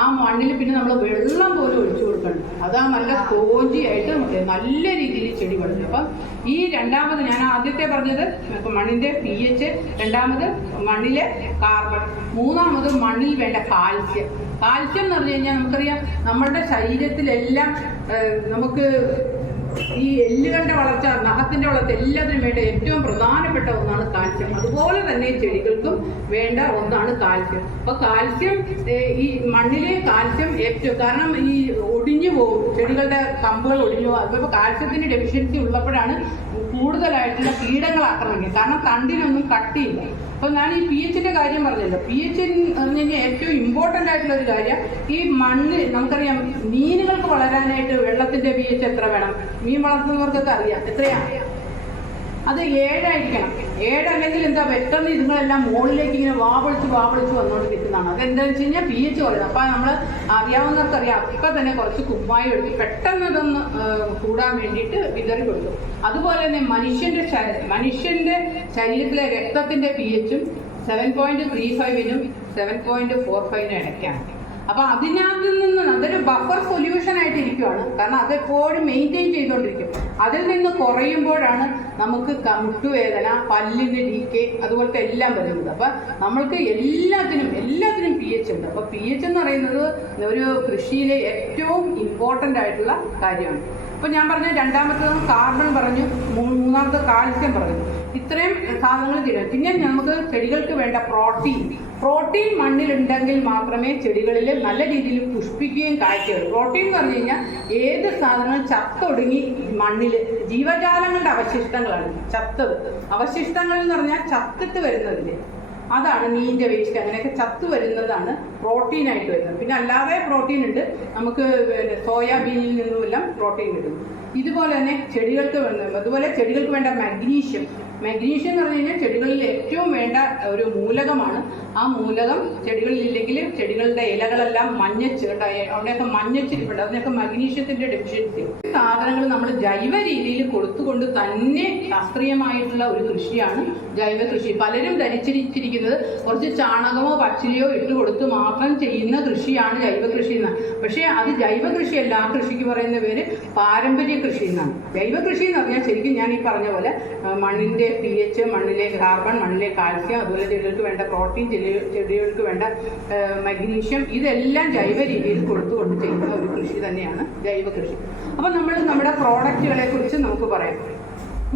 ആ മണ്ണിൽ പിന്നെ നമ്മൾ വെള്ളം പോലും ഒഴിച്ചു കൊടുക്കണം. അതാ നല്ല സ്പോഞ്ചിയായിട്ട് നല്ല രീതിയിൽ ചെടി വളരും. അപ്പം ഈ രണ്ടാമത് ഞാൻ ആദ്യത്തെ പറഞ്ഞത് മണ്ണിന്റെ pH, രണ്ടാമത് മണ്ണിലെ കാർബൺ, മൂന്നാമത് മണ്ണിൽ വേണ്ട കാൽസ്യം. കാൽസ്യം എന്ന് പറഞ്ഞു കഴിഞ്ഞാൽ നമുക്കറിയാം നമ്മളുടെ ശരീരത്തിലെല്ലാം നമുക്ക് ഈ എല്ലുകളുടെ വളർച്ച, നഖത്തിന്റെ വളർച്ച എല്ലാത്തിനും വേണ്ട ഏറ്റവും പ്രധാനപ്പെട്ട ഒന്നാണ് കാൽസ്യം. അതുപോലെ തന്നെ ചെടികൾക്കും വേണ്ട ഒന്നാണ് കാൽസ്യം. അപ്പൊ കാൽസ്യം ഈ മണ്ണിലെ കാൽസ്യം ഏറ്റവും, കാരണം ഈ ഒടിഞ്ഞു പോകും, ചെടികളുടെ കമ്പുകൾ ഒടിഞ്ഞു പോകും. അതുപോലെ കാൽസ്യത്തിന്റെ ഡെഫിഷ്യൻസി ഉള്ളപ്പോഴാണ് കൂടുതലായിട്ടുള്ള കീടങ്ങൾ ആക്രമിക്കുക. കാരണം തണ്ടിനൊന്നും കട്ടിയില്ല. അപ്പൊ ഞാൻ ഈ pH-ന്റെ കാര്യം പറഞ്ഞല്ലോ. pH എന്ന് പറഞ്ഞു കഴിഞ്ഞാൽ ഏറ്റവും ഇമ്പോർട്ടൻ്റ് ആയിട്ടുള്ള ഒരു കാര്യം, ഈ മണ്ണ് നമുക്കറിയാം മീനുകൾക്ക് വളരാനായിട്ട് വെള്ളത്തിന്റെ pH എത്ര വേണം? മീൻ വളർത്തുന്നവർക്കൊക്കെ അറിയാം എത്രയാണ്. അത് 7 ആയിരിക്കണം. 7 അല്ലെങ്കിൽ എന്താ പെട്ടെന്ന് ഇതുങ്ങളെല്ലാം മുകളിലേക്ക് ഇങ്ങനെ വാവളിച്ച് വന്നുകൊണ്ട് നിൽക്കുന്നതാണ്. അതെന്താണെന്ന് വെച്ച് കഴിഞ്ഞാൽ pH കുറയുന്നത്. അപ്പൊ നമ്മൾ അറിയാവുന്നവർക്കറിയാം, അപ്പൊ തന്നെ കുറച്ച് കുമ്മായം എടുത്ത് പെട്ടെന്ന് ഇതൊന്ന് കൂടാൻ വേണ്ടിയിട്ട് വിതറി കൊടുക്കും. അതുപോലെ തന്നെ മനുഷ്യന്റെ ശരീരത്തിലെ രക്തത്തിന്റെ pH-ഉം 7.35-നും 7.45-നും ഇടയ്ക്കാണ്. അപ്പൊ അതിനകത്ത് നിന്ന് അതൊരു ബഫർ സൊല്യൂഷൻ ആയിട്ട് ഇരിക്കുവാണ്. കാരണം അതെപ്പോഴും മെയിൻറ്റെയിൻ ചെയ്തുകൊണ്ടിരിക്കും. അതിൽ നിന്ന് കുറയുമ്പോഴാണ് നമുക്ക് മുട്ടുവേദന, പല്ലിന് ഡീക്കെ, അതുപോലത്തെ എല്ലാം വരുന്നത്. അപ്പൊ നമ്മൾക്ക് എല്ലാത്തിനും pH ഉണ്ട്. അപ്പൊ pH എന്ന് പറയുന്നത് ഒരു കൃഷിയിലെ ഏറ്റവും ഇമ്പോർട്ടൻ്റ് ആയിട്ടുള്ള കാര്യമാണ്. അപ്പൊ ഞാൻ പറഞ്ഞ രണ്ടാമത്തത് കാർബൺ പറഞ്ഞു, മൂന്നാമത്തെ കാൽസ്യം പറഞ്ഞു. ഇത്രയും സാധനങ്ങൾ ചെയ്യണം. പിന്നെ നമുക്ക് ചെടികൾക്ക് വേണ്ട പ്രോട്ടീൻ മണ്ണിലുണ്ടെങ്കിൽ മാത്രമേ ചെടികളിൽ നല്ല രീതിയിൽ പുഷ്പിക്കുകയും കായ്ക്കുകയുള്ളൂ. പ്രോട്ടീൻ എന്ന് പറഞ്ഞു കഴിഞ്ഞാൽ ഏത് സാധനങ്ങളും ചത്തൊടുങ്ങി മണ്ണിൽ ജീവജാലങ്ങളുടെ അവശിഷ്ടങ്ങളാണ് ചത്തത്. അവശിഷ്ടങ്ങൾ എന്ന് പറഞ്ഞാൽ ചത്തിട്ട് വരുന്നതില്ലേ, അതാണ് മീനിന്റെ വേസ്റ്റ്, അങ്ങനെയൊക്കെ ചത്തു വരുന്നതാണ് പ്രോട്ടീനായിട്ട് വരുന്നത്. പിന്നെ അല്ലാതെ പ്രോട്ടീൻ ഉണ്ട്, നമുക്ക് സോയാബീനിൽ നിന്നുമെല്ലാം പ്രോട്ടീൻ കിട്ടും. ഇതുപോലെ തന്നെ ചെടികൾക്ക് വേണ്ട മഗ്നീഷ്യം. മഗ്നീഷ്യം എന്ന് പറഞ്ഞു കഴിഞ്ഞാൽ ചെടികളിൽ ഏറ്റവും വേണ്ട ഒരു മൂലകമാണ്. ആ മൂലകം ചെടികളിലില്ലെങ്കിൽ ചെടികളുടെ ഇലകളെല്ലാം അവിടെയൊക്കെ മഞ്ഞച്ചിരിപ്പുണ്ട്. അതിനൊക്കെ മഗ്നീഷ്യത്തിന്റെ ഡെഫിഷ്യൻസി. സാധനങ്ങൾ നമ്മൾ ജൈവ രീതിയിൽ കൊടുത്തുകൊണ്ട് തന്നെ ശാസ്ത്രീയമായിട്ടുള്ള ഒരു കൃഷിയാണ് ജൈവ കൃഷി. പലരും ധരിച്ചിരിക്കുന്നത് കുറച്ച് ചാണകമോ പച്ചിലയോ ഇട്ട് കൊടുത്ത് മാത്രം ചെയ്യുന്ന കൃഷിയാണ് ജൈവ കൃഷി എന്നാണ്. പക്ഷേ അത് ജൈവ കൃഷിയല്ല. ആ കൃഷിക്ക് പറയുന്ന പേര് പാരമ്പര്യ കൃഷി എന്നാണ്. ജൈവ കൃഷി എന്ന് പറഞ്ഞാൽ ശരിക്കും ഞാൻ ഈ പറഞ്ഞ പോലെ മണ്ണിന്റെ pH, മണ്ണിലെ കാർബൺ, മണ്ണിലെ കാൽസ്യം, അതുപോലെ ചെടികൾക്ക് വേണ്ട പ്രോട്ടീൻ, ചെടികൾക്ക് വേണ്ട മഗ്നീഷ്യം, ഇതെല്ലാം ജൈവ രീതിയിൽ കൊടുത്തുകൊണ്ട് ചെയ്യുന്ന ഒരു കൃഷി തന്നെയാണ് ജൈവ കൃഷി. അപ്പം നമ്മൾ നമ്മുടെ പ്രോഡക്റ്റുകളെ കുറിച്ച് നമുക്ക് പറയാം.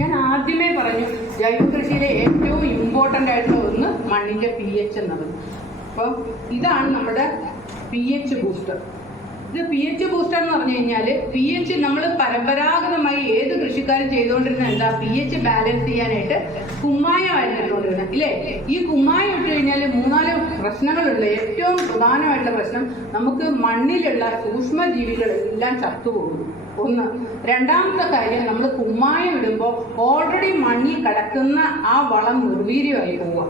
ഞാൻ ആദ്യമേ പറഞ്ഞു ജൈവ കൃഷിയിലെ ഏറ്റവും ഇമ്പോർട്ടൻ്റ് ആയിട്ടുള്ള ഒന്ന് മണ്ണിന്റെ pH എന്നത്. അപ്പം ഇതാണ് നമ്മുടെ pH ബൂസ്റ്റർ. ഇത് pH ബൂസ്റ്റർ എന്ന് പറഞ്ഞു കഴിഞ്ഞാൽ pH നമ്മൾ പരമ്പരാഗതമായി ഏത് കൃഷിക്കാരും ചെയ്തുകൊണ്ടിരുന്ന എന്താ, pH ബാലൻസ് ചെയ്യാനായിട്ട് കുമ്മായമായിട്ട് ഇട്ടുകൊണ്ടിരുന്നത് ഇല്ലേ. ഈ കുമ്മായം ഇട്ട് കഴിഞ്ഞാൽ 3-4 പ്രശ്നങ്ങളുണ്ട്. ഏറ്റവും പ്രധാനമായിട്ടുള്ള പ്രശ്നം, നമുക്ക് മണ്ണിലുള്ള സൂക്ഷ്മജീവികളെല്ലാം ചത്തുപോകും. ഒന്ന്. രണ്ടാമത്തെ കാര്യം, നമ്മൾ കുമ്മായം ഇടുമ്പോൾ ഓൾറെഡി മണ്ണിൽ കിടക്കുന്ന ആ വളം നിർവീര്യമായി പോവുക.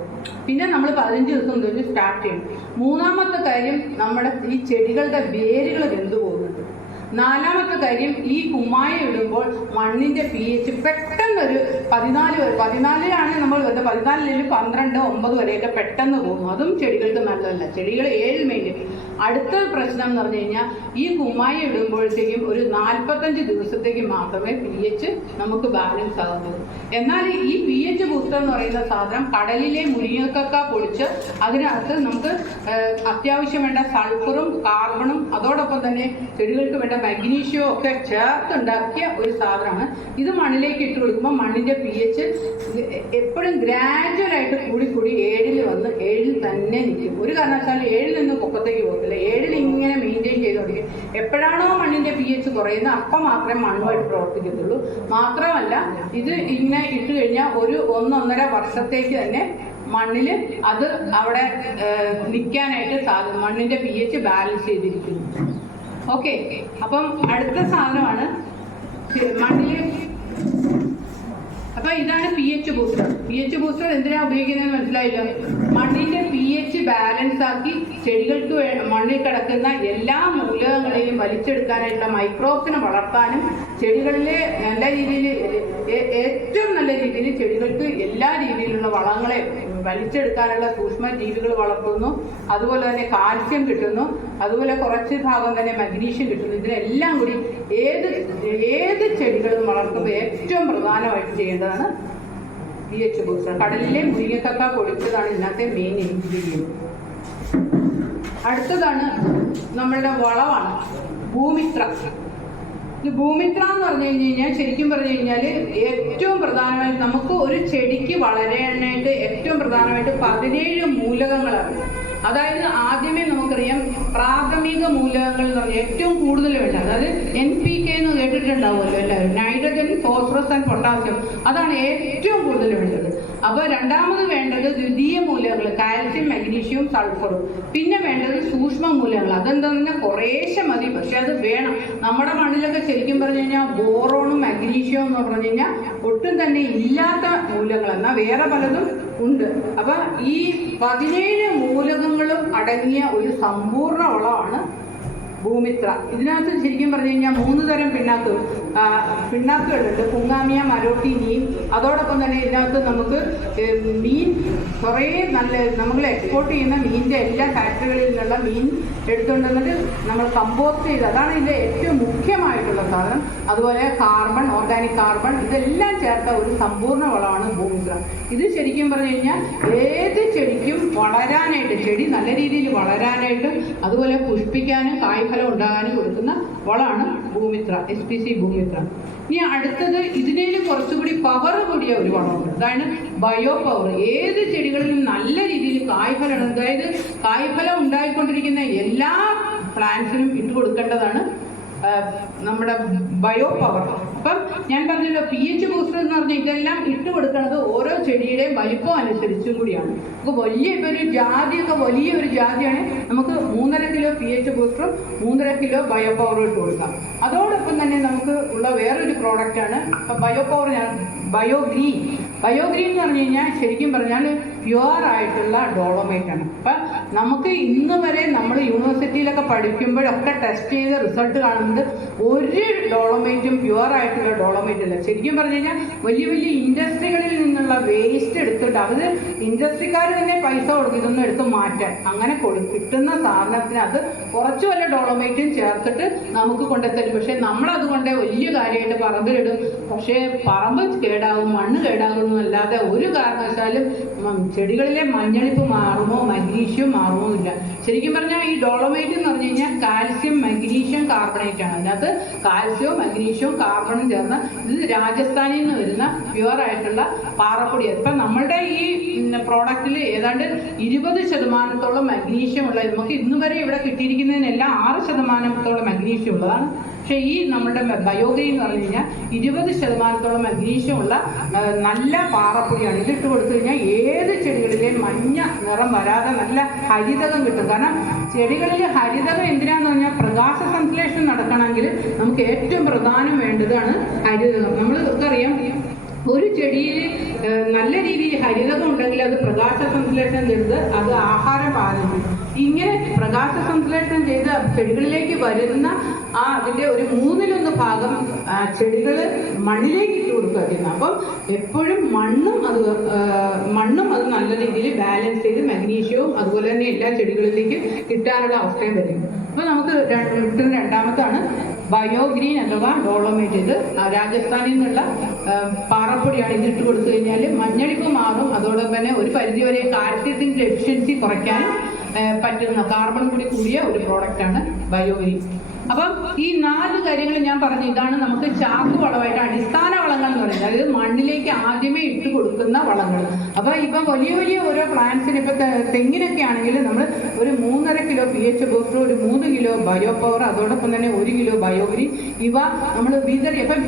പിന്നെ നമ്മൾ 15 ദിവസം കഴിഞ്ഞ് സ്റ്റാർട്ട് ചെയ്യണം. മൂന്നാമത്തെ കാര്യം, നമ്മുടെ ഈ ചെടികളുടെ വേരുകൾ വെന്തു പോകുന്നുണ്ട്. നാലാമത്തെ കാര്യം, ഈ കുമ്മായം ഇടുമ്പോൾ മണ്ണിന്റെ pH പെട്ടെന്നൊരു 14 നമ്മൾ 14 12 9 വരെയൊക്കെ പെട്ടെന്ന് പോകുന്നു. അതും ചെടികൾക്ക് നല്ലതല്ല. ചെടികൾ 7 മെയിൻറ്റെയിൻ. അടുത്ത പ്രശ്നം എന്ന് പറഞ്ഞു കഴിഞ്ഞാൽ ഈ കുമ്മായം ഇടുമ്പോഴത്തേക്കും ഒരു 45 ദിവസത്തേക്ക് മാത്രമേ pH നമുക്ക് ബാലൻസ് ആകുന്നുള്ളൂ. എന്നാൽ ഈ pH ബൂസ്റ്റർ എന്ന് പറയുന്ന സാധനം കടലിലെ മുരിങ്ങക്കക്ക പൊടിച്ച് അതിനകത്ത് നമുക്ക് അത്യാവശ്യം വേണ്ട സൾഫറും കാർബണും അതോടൊപ്പം തന്നെ ചെടികൾക്ക് വേണ്ട മഗ്നീഷ്യവും ഒക്കെ ചേർത്തുണ്ടാക്കിയ ഒരു സാധനമാണ്. ഇത് മണ്ണിലേക്ക് ഇട്ട് കൊടുക്കുമ്പോൾ മണ്ണിന്റെ pH എപ്പോഴും ഗ്രാജുവലായിട്ട് കൂടി 7 വന്ന് 7 തന്നെ നിൽക്കും. ഒരു കാരണവശാലും 7 നിന്ന് പൊക്കത്തേക്ക് പോകത്തില്ല. 7 ഇങ്ങനെ മെയിൻറ്റെയിൻ ചെയ്തുകൊണ്ടിരിക്കും. എപ്പോഴാണോ മണ്ണിന്റെ pH കുറയുന്നത് അപ്പം മാത്രമേ മണ്ണുമായിട്ട് പ്രവർത്തിക്കത്തുള്ളൂ. മാത്രമല്ല ഇത് ഇങ്ങനെ ഇട്ട് കഴിഞ്ഞാൽ ഒരു 1-1.5 വർഷത്തേക്ക് തന്നെ മണ്ണിൽ അത് അവിടെ നിൽക്കാനായിട്ട് സാധിക്കും. മണ്ണിന്റെ pH ബാലൻസ് ചെയ്തിരിക്കുന്നു. ഓക്കെ. അപ്പം അടുത്ത സാധനമാണ് മണ്ണില്. അപ്പൊ ഇതാണ് pH ബൂസ്റ്റർ. pH ബൂസ്റ്റർ എന്തിനാ ഉപയോഗിക്കുന്നതെന്ന് മനസ്സിലായില്ല. മണ്ണിന്റെ pH ബാലൻസ് ആക്കി ചെടികൾക്ക് മണ്ണിൽ കിടക്കുന്ന എല്ലാ മൂലകങ്ങളെയും വലിച്ചെടുക്കാനായിട്ടുള്ള മൈക്രോബ്സിനെ വളർത്താനും ചെടികളിലെ നല്ല രീതിയിൽ ഏറ്റവും നല്ല രീതിയിൽ ചെടികൾക്ക് എല്ലാ രീതിയിലുള്ള വളങ്ങളെ വലിച്ചെടുക്കാനുള്ള സൂക്ഷ്മ ജീവികൾ വളർത്തുന്നു. അതുപോലെ തന്നെ കാൽസ്യം കിട്ടുന്നു. അതുപോലെ കുറച്ച് ഭാഗം തന്നെ മഗ്നീഷ്യം കിട്ടുന്നു. ഇതിനെല്ലാം കൂടി ഏത് ചെടികളും വളർത്തുമ്പോൾ ഏറ്റവും പ്രധാനമായിട്ട് ചെയ്യേണ്ടതാണ് pH ബൂസ്റ്റർ. കടലിലെ മുരിങ്ങക്കക്ക പൊടിച്ചതാണ് ഇതിനകത്തെ മെയിൻ ഇൻഗ്രീഡിയൻറ്റ്. അടുത്തതാണ് നമ്മളുടെ വളമാണ് ഭൂമിത്ര. ഈ ഭൂമിത്ര എന്ന് പറഞ്ഞു കഴിഞ്ഞാൽ ശരിക്കും പറഞ്ഞു കഴിഞ്ഞാൽ ഏറ്റവും പ്രധാനമായിട്ട് നമുക്ക് ഒരു ചെടിക്ക് വളരാനായിട്ട് ഏറ്റവും പ്രധാനമായിട്ട് 17 മൂലകങ്ങളാണ്. അതായത് ആദ്യമേ നമുക്കറിയാം പ്രാഥമിക മൂലകങ്ങൾ എന്ന് പറഞ്ഞാൽ ഏറ്റവും കൂടുതൽ വേണ്ട, അതായത് NPK എന്ന് കേട്ടിട്ടുണ്ടാവുമല്ലോ എല്ലാവരും, നൈട്രജൻ, ഫോസ്ഫറസ് ആൻഡ് പൊട്ടാസ്യം. അതാണ് ഏറ്റവും കൂടുതൽ വേണ്ടത്. അപ്പോൾ രണ്ടാമത് വേണ്ടത് ദ്വിതീയ മൂലകങ്ങൾ, കാൽസ്യം, മഗ്നീഷ്യവും സൾഫറും. പിന്നെ വേണ്ടത് സൂക്ഷ്മ മൂലകങ്ങൾ. അതെന്താ കുറേശ്ശെ മതി, പക്ഷെ അത് വേണം. നമ്മുടെ മണ്ണിലൊക്കെ ശരിക്കും പറഞ്ഞു കഴിഞ്ഞാൽ ബോറോണും മഗ്നീഷ്യവും എന്ന് പറഞ്ഞു കഴിഞ്ഞാൽ ഒട്ടും തന്നെ ഇല്ലാത്ത മൂലകങ്ങൾ, എന്നാൽ വേറെ പലതും ഉണ്ട്. അപ്പൊ ഈ 17 മൂലകങ്ങളും അടങ്ങിയ ഒരു സമ്പൂർണ്ണ വളമാണ് ഭൂമിത്ര. ഇതിനകത്ത് ശരിക്കും പറഞ്ഞു കഴിഞ്ഞാൽ 3 തരം പിണ്ണാക്കുകളുണ്ട്. പുങ്ങാമിയ, മരോട്ടി, നീം. അതോടൊപ്പം തന്നെ ഇതിനകത്ത് നമുക്ക് മീൻ കുറേ നല്ല നമ്മൾ എക്സ്പോർട്ട് ചെയ്യുന്ന മീനിൻ്റെ എല്ലാ ഫാക്ടറികളിൽ നിന്നുള്ള മീൻ എടുത്തുകൊണ്ടുവന്നിട്ട് നമ്മൾ കമ്പോസ്റ്റ് ചെയ്ത്, അതാണ് ഇതിൻ്റെ ഏറ്റവും മുഖ്യമായിട്ടുള്ള സാധനം. അതുപോലെ കാർബൺ, ഓർഗാനിക് കാർബൺ, ഇതെല്ലാം ചേർത്ത ഒരു സമ്പൂർണ്ണ വളമാണ് ഭൂമിത്ര. ഇത് ശരിക്കും പറഞ്ഞു കഴിഞ്ഞാൽ ഏത് ചെടിക്കും വളരാനായിട്ട്, ചെടി നല്ല രീതിയിൽ വളരാനായിട്ടും അതുപോലെ പുഷ്പിക്കാനും കായ്ഫലം ഉണ്ടാകാനും കൊടുക്കുന്ന വളമാണ് ഭൂമിത്ര, SPC ഭൂമിത്ര. ഇനി അടുത്തത് ഇതിനേലും കുറച്ചുകൂടി പവർ കൂടിയ ഒരു വളമുണ്ട്, അതാണ് ബയോ പവർ. ഏത് ചെടികളിലും നല്ല രീതിയിൽ കായ്ഫലം, അതായത് കായ്ഫലം ഉണ്ടായിക്കൊണ്ടിരിക്കുന്ന എല്ലാ പ്ലാന്റ്സിനും ഇട്ട് കൊടുക്കേണ്ടതാണ് നമ്മുടെ ബയോ പവർ. അപ്പം ഞാൻ പറഞ്ഞല്ലോ pH ബൂസ്റ്റർ എന്ന് പറഞ്ഞാൽ ഇതെല്ലാം ഇട്ട് കൊടുക്കുന്നത് ഓരോ ചെടിയുടെയും വലിപ്പം അനുസരിച്ചും കൂടിയാണ്. നമുക്ക് ഇപ്പൊ ഒരു ജാതിയൊക്കെ വലിയൊരു ജാതിയാണ്, നമുക്ക് 3.5 കിലോ pH ബൂസ്റ്ററും 3.5 കിലോ ബയോ പവറും ഇട്ട് കൊടുക്കാം. അതോടൊപ്പം തന്നെ നമുക്ക് ഉള്ള വേറൊരു പ്രോഡക്റ്റാണ് ബയോ പവർ, ബയോ ഗ്രീൻ. ബയോഗ്രീൻ എന്ന് പറഞ്ഞു കഴിഞ്ഞാൽ ശരിക്കും പറഞ്ഞാൽ പ്യുവർ ആയിട്ടുള്ള ഡോളോമൈറ്റ് ആണ്. അപ്പം നമുക്ക് ഇന്ന് വരെ നമ്മൾ യൂണിവേഴ്സിറ്റിയിലൊക്കെ പഠിക്കുമ്പോഴൊക്കെ ടെസ്റ്റ് ചെയ്ത് റിസൾട്ട് കാണുന്നത് ഒരു ഡോളോമൈറ്റും പ്യുവർ ആയിട്ടുള്ള ഡോളോമൈറ്റ് അല്ല. ശരിക്കും പറഞ്ഞു കഴിഞ്ഞാൽ വലിയ വലിയ ഇൻഡസ്ട്രികളിൽ നിന്നുള്ള വേസ്റ്റ് എടുത്തിട്ട് അവർ ഇൻഡസ്ട്രിക്കാർ തന്നെ പൈസ കൊടുക്കും ഇതൊന്നും എടുത്ത് മാറ്റാൻ. അങ്ങനെ കിട്ടുന്ന സാധനത്തിന് അത് കുറച്ചു വല്ല ഡോളോമൈറ്റും ചേർത്തിട്ട് നമുക്ക് കൊണ്ടുത്തരും. പക്ഷെ നമ്മളതുകൊണ്ട് വലിയ കാര്യമായിട്ട് പറമ്പിലിടും. പക്ഷേ പറമ്പ് കേടാവും, മണ്ണ് കേടാകുന്നു അല്ലാതെ ഒരു കാരണവശാലും ചെടികളിലെ മഞ്ഞളിപ്പ് മാറുമോ മഗ്നീഷ്യം മാറുമോ ഇല്ല. ശരിക്കും പറഞ്ഞാൽ ഈ ഡോളോമൈറ്റ് എന്ന് പറഞ്ഞു കഴിഞ്ഞാൽ കാൽസ്യം മഗ്നീഷ്യം കാർബണേറ്റ് ആണ്. അതിനകത്ത് കാൽസ്യവും മഗ്നീഷ്യവും കാർബണും ചേർന്ന ഇത് രാജസ്ഥാനിൽ നിന്ന് വരുന്ന പ്യുവർ ആയിട്ടുള്ള പാറപ്പൊടി. ഇപ്പം നമ്മളുടെ ഈ പ്രോഡക്റ്റിൽ ഏതാണ്ട് 20% മഗ്നീഷ്യം ഉള്ളത്. നമുക്ക് ഇന്ന് വരെ ഇവിടെ കിട്ടിയിരിക്കുന്നതിനെല്ലാം 6% മഗ്നീഷ്യം ഉള്ളതാണ്. പക്ഷേ ഈ നമ്മുടെ ബയോഗ്രീൻ എന്ന് പറഞ്ഞു കഴിഞ്ഞാൽ 20% മഗ്നീഷ്യം ഉള്ള നല്ല പാറപ്പൊടിയാണ്. ഇതിട്ട് കൊടുത്തു കഴിഞ്ഞാൽ ഏത് ചെടികളിലെയും മഞ്ഞ നിറം വരാതെ നല്ല ഹരിതകം കിട്ടും. കാരണം ചെടികളിൽ ഹരിതകം എന്തിനാന്ന് പറഞ്ഞാൽ പ്രകാശ സംശ്ലേഷണം നടക്കണമെങ്കിൽ നമുക്ക് ഏറ്റവും പ്രധാനം വേണ്ടതാണ് ഹരിതകം. നമ്മൾക്കറിയാം ഒരു ചെടിയിൽ നല്ല രീതിയിൽ ഹരിതകം ഉണ്ടെങ്കിൽ അത് പ്രകാശ സംശ്ലേഷണം ചെയ്ത് അത് ആഹാരം പാകം ചെയ്യും. ഇങ്ങനെ പ്രകാശ സംശ്ലേഷണം ചെയ്ത് ചെടികളിലേക്ക് വരുന്ന അതിൻ്റെ ഒരു 1/3 ഭാഗം ചെടികൾ മണ്ണിലേക്ക് ഇട്ട് കൊടുക്കുക ചെയ്യുന്നത്. അപ്പം എപ്പോഴും മണ്ണും അത് നല്ല രീതിയിൽ ബാലൻസ് ചെയ്ത് മഗ്നീഷ്യവും അതുപോലെ തന്നെ എല്ലാ ചെടികളിലേക്കും കിട്ടാനുള്ള അവസ്ഥയും വരും. അപ്പോൾ നമുക്ക് രണ്ടാമത്താണ് ബയോഗ്രീൻ അഥവാ ഡോളോമൈറ്റ്. ഇത് രാജസ്ഥാനിൽ നിന്നുള്ള പാറപ്പൊടിയാണ്. ഇതിട്ട് കൊടുത്തു കഴിഞ്ഞാൽ മഞ്ഞളിപ്പ് മാറും. അതോടൊപ്പം തന്നെ ഒരു പരിധിവരെ കാൽസ്യത്തിൻ്റെ എഫിഷ്യൻസി കുറയ്ക്കാനും പറ്റുന്ന കാർബൺ കൂടി കൂടിയ ഒരു പ്രോഡക്റ്റാണ് ബയോഗ്രീൻ. അപ്പം ഈ 4 കാര്യങ്ങൾ ഞാൻ പറഞ്ഞു. ഇതാണ് നമുക്ക് ചാക്ക് വളമായിട്ട് അടിസ്ഥാന വളങ്ങൾ എന്ന് പറയുന്നത്. അതായത് മണ്ണിലേക്ക് ആദ്യമേ ഇട്ട് കൊടുക്കുന്ന വളങ്ങൾ. അപ്പൊ ഇപ്പം വലിയ വലിയ ഓരോ പ്ലാന്റ്സിന് ഇപ്പൊ തെങ്ങിനൊക്കെ ആണെങ്കിൽ നമ്മൾ ഒരു 3.5 കിലോ PH ബൂസ്റ്റർ, ഒരു 3 കിലോ ബയോ പവർ, അതോടൊപ്പം തന്നെ 1 കിലോ ബയോഗ്രീൻ ഇവ നമ്മൾ വിതറി. അപ്പം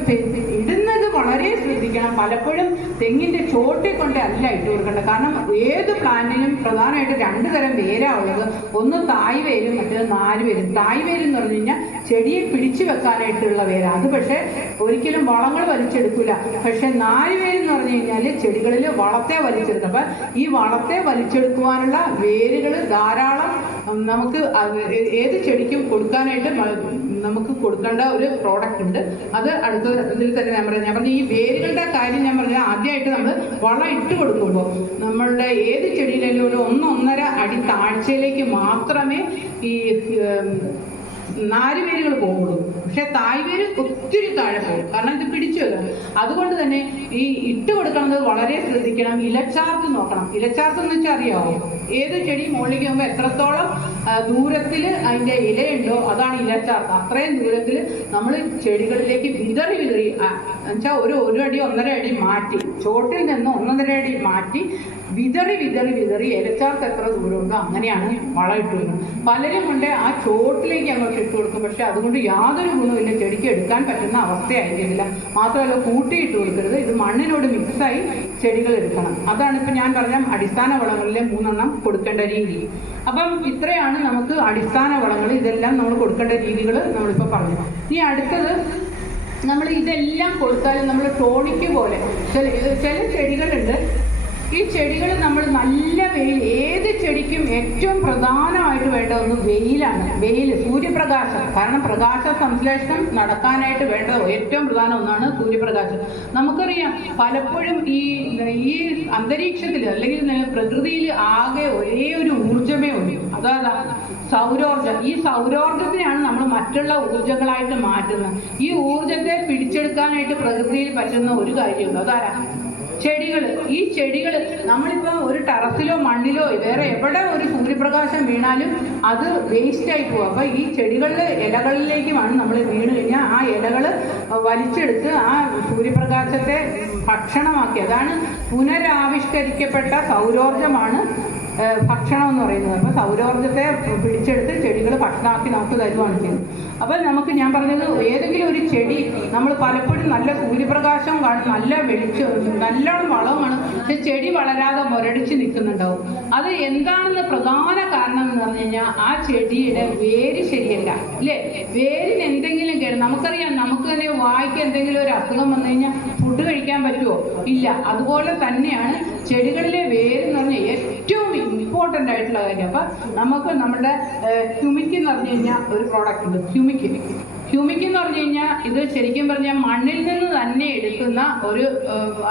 ഇടുന്നത് വളരെ ശ്രദ്ധിക്കണം. പലപ്പോഴും തെങ്ങിന്റെ ചോട്ടിൽ കൊണ്ട് അല്ല ഇട്ട് കൊടുക്കേണ്ടത്. കാരണം ഏത് പ്ലാന്റിനും പ്രധാനമായിട്ട് 2 തരം വേരാ ഉള്ളത്. ഒന്ന് തായ് വേരും, മറ്റേത് നാര് വേരും. തായ് വേരെന്ന് പറഞ്ഞു കഴിഞ്ഞാൽ ചെടിയെ പിടിച്ചു വെക്കാനായിട്ടുള്ള വേര. അത് പക്ഷെ ഒരിക്കലും വളങ്ങൾ വലിച്ചെടുക്കില്ല. പക്ഷെ നാരുവേരെന്ന് പറഞ്ഞു കഴിഞ്ഞാൽ ചെടികളിൽ വളത്തെ വലിച്ചെടുക്കും. അപ്പൊ ഈ വളത്തെ വലിച്ചെടുക്കുവാനുള്ള വേരുകൾ ധാരാളം നമുക്ക് ഏത് ചെടിക്കും കൊടുക്കാനായിട്ട് നമുക്ക് കൊടുക്കേണ്ട ഒരു പ്രോഡക്റ്റ് ഉണ്ട്. അത് അടുത്ത ഇതിൽ തന്നെ ഞാൻ പറഞ്ഞു ഈ വേരുകളുടെ കാര്യം ഞാൻ പറഞ്ഞാൽ ആദ്യമായിട്ട് നമ്മൾ വളം ഇട്ട് കൊടുക്കുമ്പോൾ നമ്മളുടെ ഏത് ചെടിയിലും ഒരു 1-1.5 അടി താഴ്ചയിലേക്ക് മാത്രമേ ഈ നാരുവേരുകൾ പോകുള്ളൂ. പക്ഷെ തായ്വേര് ഒത്തിരി താഴെ പോകും. കാരണം ഇത് പിടിച്ചു വെക്കണം. അതുകൊണ്ട് തന്നെ ഈ ഇട്ട് കൊടുക്കുന്നത് വളരെ ശ്രദ്ധിക്കണം. ഇലച്ചാർത്ത് നോക്കണം. ഇലച്ചാർത്ത് എന്ന് വെച്ചാൽ അറിയാമോ? ഏത് ചെടി മുകളിലേക്ക് പോകുമ്പോൾ എത്രത്തോളം ദൂരത്തിൽ അതിൻ്റെ ഇലയുണ്ടോ അതാണ് ഇലച്ചാർത്ത്. അത്രയും ദൂരത്തിൽ നമ്മൾ ചെടികളിലേക്ക് വിതറി എന്നുവെച്ചാൽ ഒരു അടി 1.5 അടി മാറ്റി, ചോട്ടിൽ നിന്ന് 1.5 അടി മാറ്റി വിതറി ഇലച്ചാർത്ത് എത്ര ദൂരമുണ്ടോ അങ്ങനെയാണ് വളം ഇട്ട് കൊടുക്കുന്നത്. പലരും കൊണ്ട് ആ ചോട്ടിലേക്ക് അങ്ങോട്ട് ഇട്ട് കൊടുക്കും. പക്ഷെ അതുകൊണ്ട് യാതൊരു ഗുണമില്ല. ചെടിക്ക് എടുക്കാൻ പറ്റുന്ന അവസ്ഥയായിരിക്കില്ല. മാത്രമല്ല കൂട്ടിയിട്ട് കൊടുക്കരുത്. ഇത് മണ്ണിനോട് മിക്സായി ചെടികൾ എടുക്കണം. അതാണ് ഇപ്പം ഞാൻ പറഞ്ഞ അടിസ്ഥാന വളങ്ങളിലെ 3 കൊടുക്കേണ്ട രീതി. അപ്പം ഇത്രയാണ് നമുക്ക് അടിസ്ഥാന വളങ്ങൾ. ഇതെല്ലാം നമ്മൾ കൊടുക്കേണ്ട രീതികൾ നമ്മളിപ്പോൾ പറഞ്ഞു. ഇനി അടുത്തത് നമ്മൾ ഇതെല്ലാം കൊടുത്താലും നമ്മൾ ടോണിക്ക് പോലെ ചില ചെടികളുണ്ട്. ഈ ചെടികൾ നമ്മൾ നല്ല വെയിൽ, ഏത് ചെടിക്കും ഏറ്റവും പ്രധാനമായിട്ട് വേണ്ട ഒന്ന് വെയിലാണ്. വെയിൽ, സൂര്യപ്രകാശം. കാരണം പ്രകാശ സംശ്ലേഷണം നടക്കാനായിട്ട് വേണ്ട ഏറ്റവും പ്രധാന ഒന്നാണ് സൂര്യപ്രകാശം. നമുക്കറിയാം പലപ്പോഴും ഈ അന്തരീക്ഷത്തിൽ അല്ലെങ്കിൽ പ്രകൃതിയിൽ ആകെ ഒരേ ഒരു ഊർജമേ ഉള്ളൂ. അതായത് സൗരോർജം. ഈ സൗരോർജത്തിനാണ് നമ്മൾ മറ്റുള്ള ഊർജങ്ങളായിട്ട് മാറ്റുന്നത്. ഈ ഊർജത്തെ പിടിച്ചെടുക്കാനായിട്ട് പ്രകൃതിയിൽ പറ്റുന്ന ഒരു കാര്യമുണ്ട്. അതാരാ? ചെടികൾ. ഈ ചെടികൾ നമ്മളിപ്പോൾ ഒരു ടെറസിലോ മണ്ണിലോ വേറെ എവിടെ ഒരു സൂര്യപ്രകാശം വീണാലും അത് വേസ്റ്റായി പോകും. അപ്പോൾ ഈ ചെടികളുടെ ഇലകളിലേക്കുമാണ് നമ്മൾ വീണ് കഴിഞ്ഞാൽ ആ ഇലകൾ വലിച്ചെടുത്ത് ആ സൂര്യപ്രകാശത്തെ ഭക്ഷണമാക്കി. അതാണ് പുനരാവിഷ്കരിക്കപ്പെട്ട സൗരോർജമാണ് ഭക്ഷണം എന്ന് പറയുന്നത്. അപ്പോൾ സൗരോർജത്തെ പിടിച്ചെടുത്ത് ചെടികൾ ഭക്ഷണമാക്കി നമുക്ക് തരുവാണ് ചെയ്യുന്നത്. അപ്പോൾ നമുക്ക് ഞാൻ പറഞ്ഞത് ഏതെങ്കിലും ഒരു ചെടി നമ്മൾ പലപ്പോഴും നല്ല സൂര്യപ്രകാശം നല്ല നല്ലോണം വളമാണ്, പക്ഷെ ചെടി വളരാതെ മുരടിച്ച് നിൽക്കുന്നുണ്ടാവും. അത് എന്താണെന്ന് പ്രധാന കാരണം എന്ന് പറഞ്ഞു കഴിഞ്ഞാൽ ആ ചെടിയുടെ വേര് ശരിയല്ല, അല്ലേ? വേരിന് എന്തെങ്കിലും നമുക്കറിയാം, നമുക്ക് തന്നെ വായിക്ക് എന്തെങ്കിലും ഒരു അസുഖം വന്നു കഴിഞ്ഞാൽ ഫുഡ് കഴിക്കാൻ പറ്റുമോ? ഇല്ല. അതുപോലെ തന്നെയാണ് ചെടികളിലെ വേര് എന്ന് പറഞ്ഞാൽ ഏറ്റവും ഇമ്പോർട്ടൻ്റ് ആയിട്ടുള്ള കാര്യം. അപ്പം നമുക്ക് നമ്മുടെ ഹ്യൂമിക് എന്ന് പറഞ്ഞു കഴിഞ്ഞാൽ ഒരു പ്രോഡക്റ്റ് ഉണ്ട്, ഹ്യൂമിക് എന്ന് പറഞ്ഞു കഴിഞ്ഞാൽ ഇത് ശരിക്കും പറഞ്ഞാൽ മണ്ണിൽ നിന്ന് തന്നെ എടുക്കുന്ന ഒരു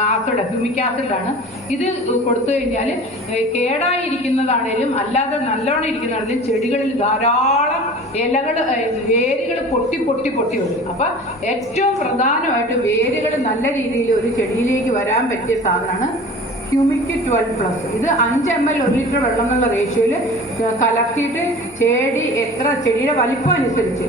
ആസിഡ്, ഹ്യൂമിക് ആസിഡാണ്. ഇത് കൊടുത്തു കഴിഞ്ഞാൽ കേടായിരിക്കുന്നതാണേലും അല്ലാതെ നല്ലോണം ഇരിക്കുന്നതാണേലും ചെടികളിൽ ധാരാളം ഇലകൾ, വേരുകൾ പൊട്ടി വരും. അപ്പം ഏറ്റവും പ്രധാനമായിട്ട് വേരുകൾ നല്ല രീതിയിൽ ഒരു ചെടിയിലേക്ക് വരാൻ പറ്റിയ സാധനമാണ് ഹ്യൂമിക് 12+. ഇത് 5 ml 1 ലിറ്റർ വെള്ളം എന്നുള്ള റേഷ്യോയിൽ കലർത്തിയിട്ട് ചെടിയുടെ വലിപ്പം അനുസരിച്ച്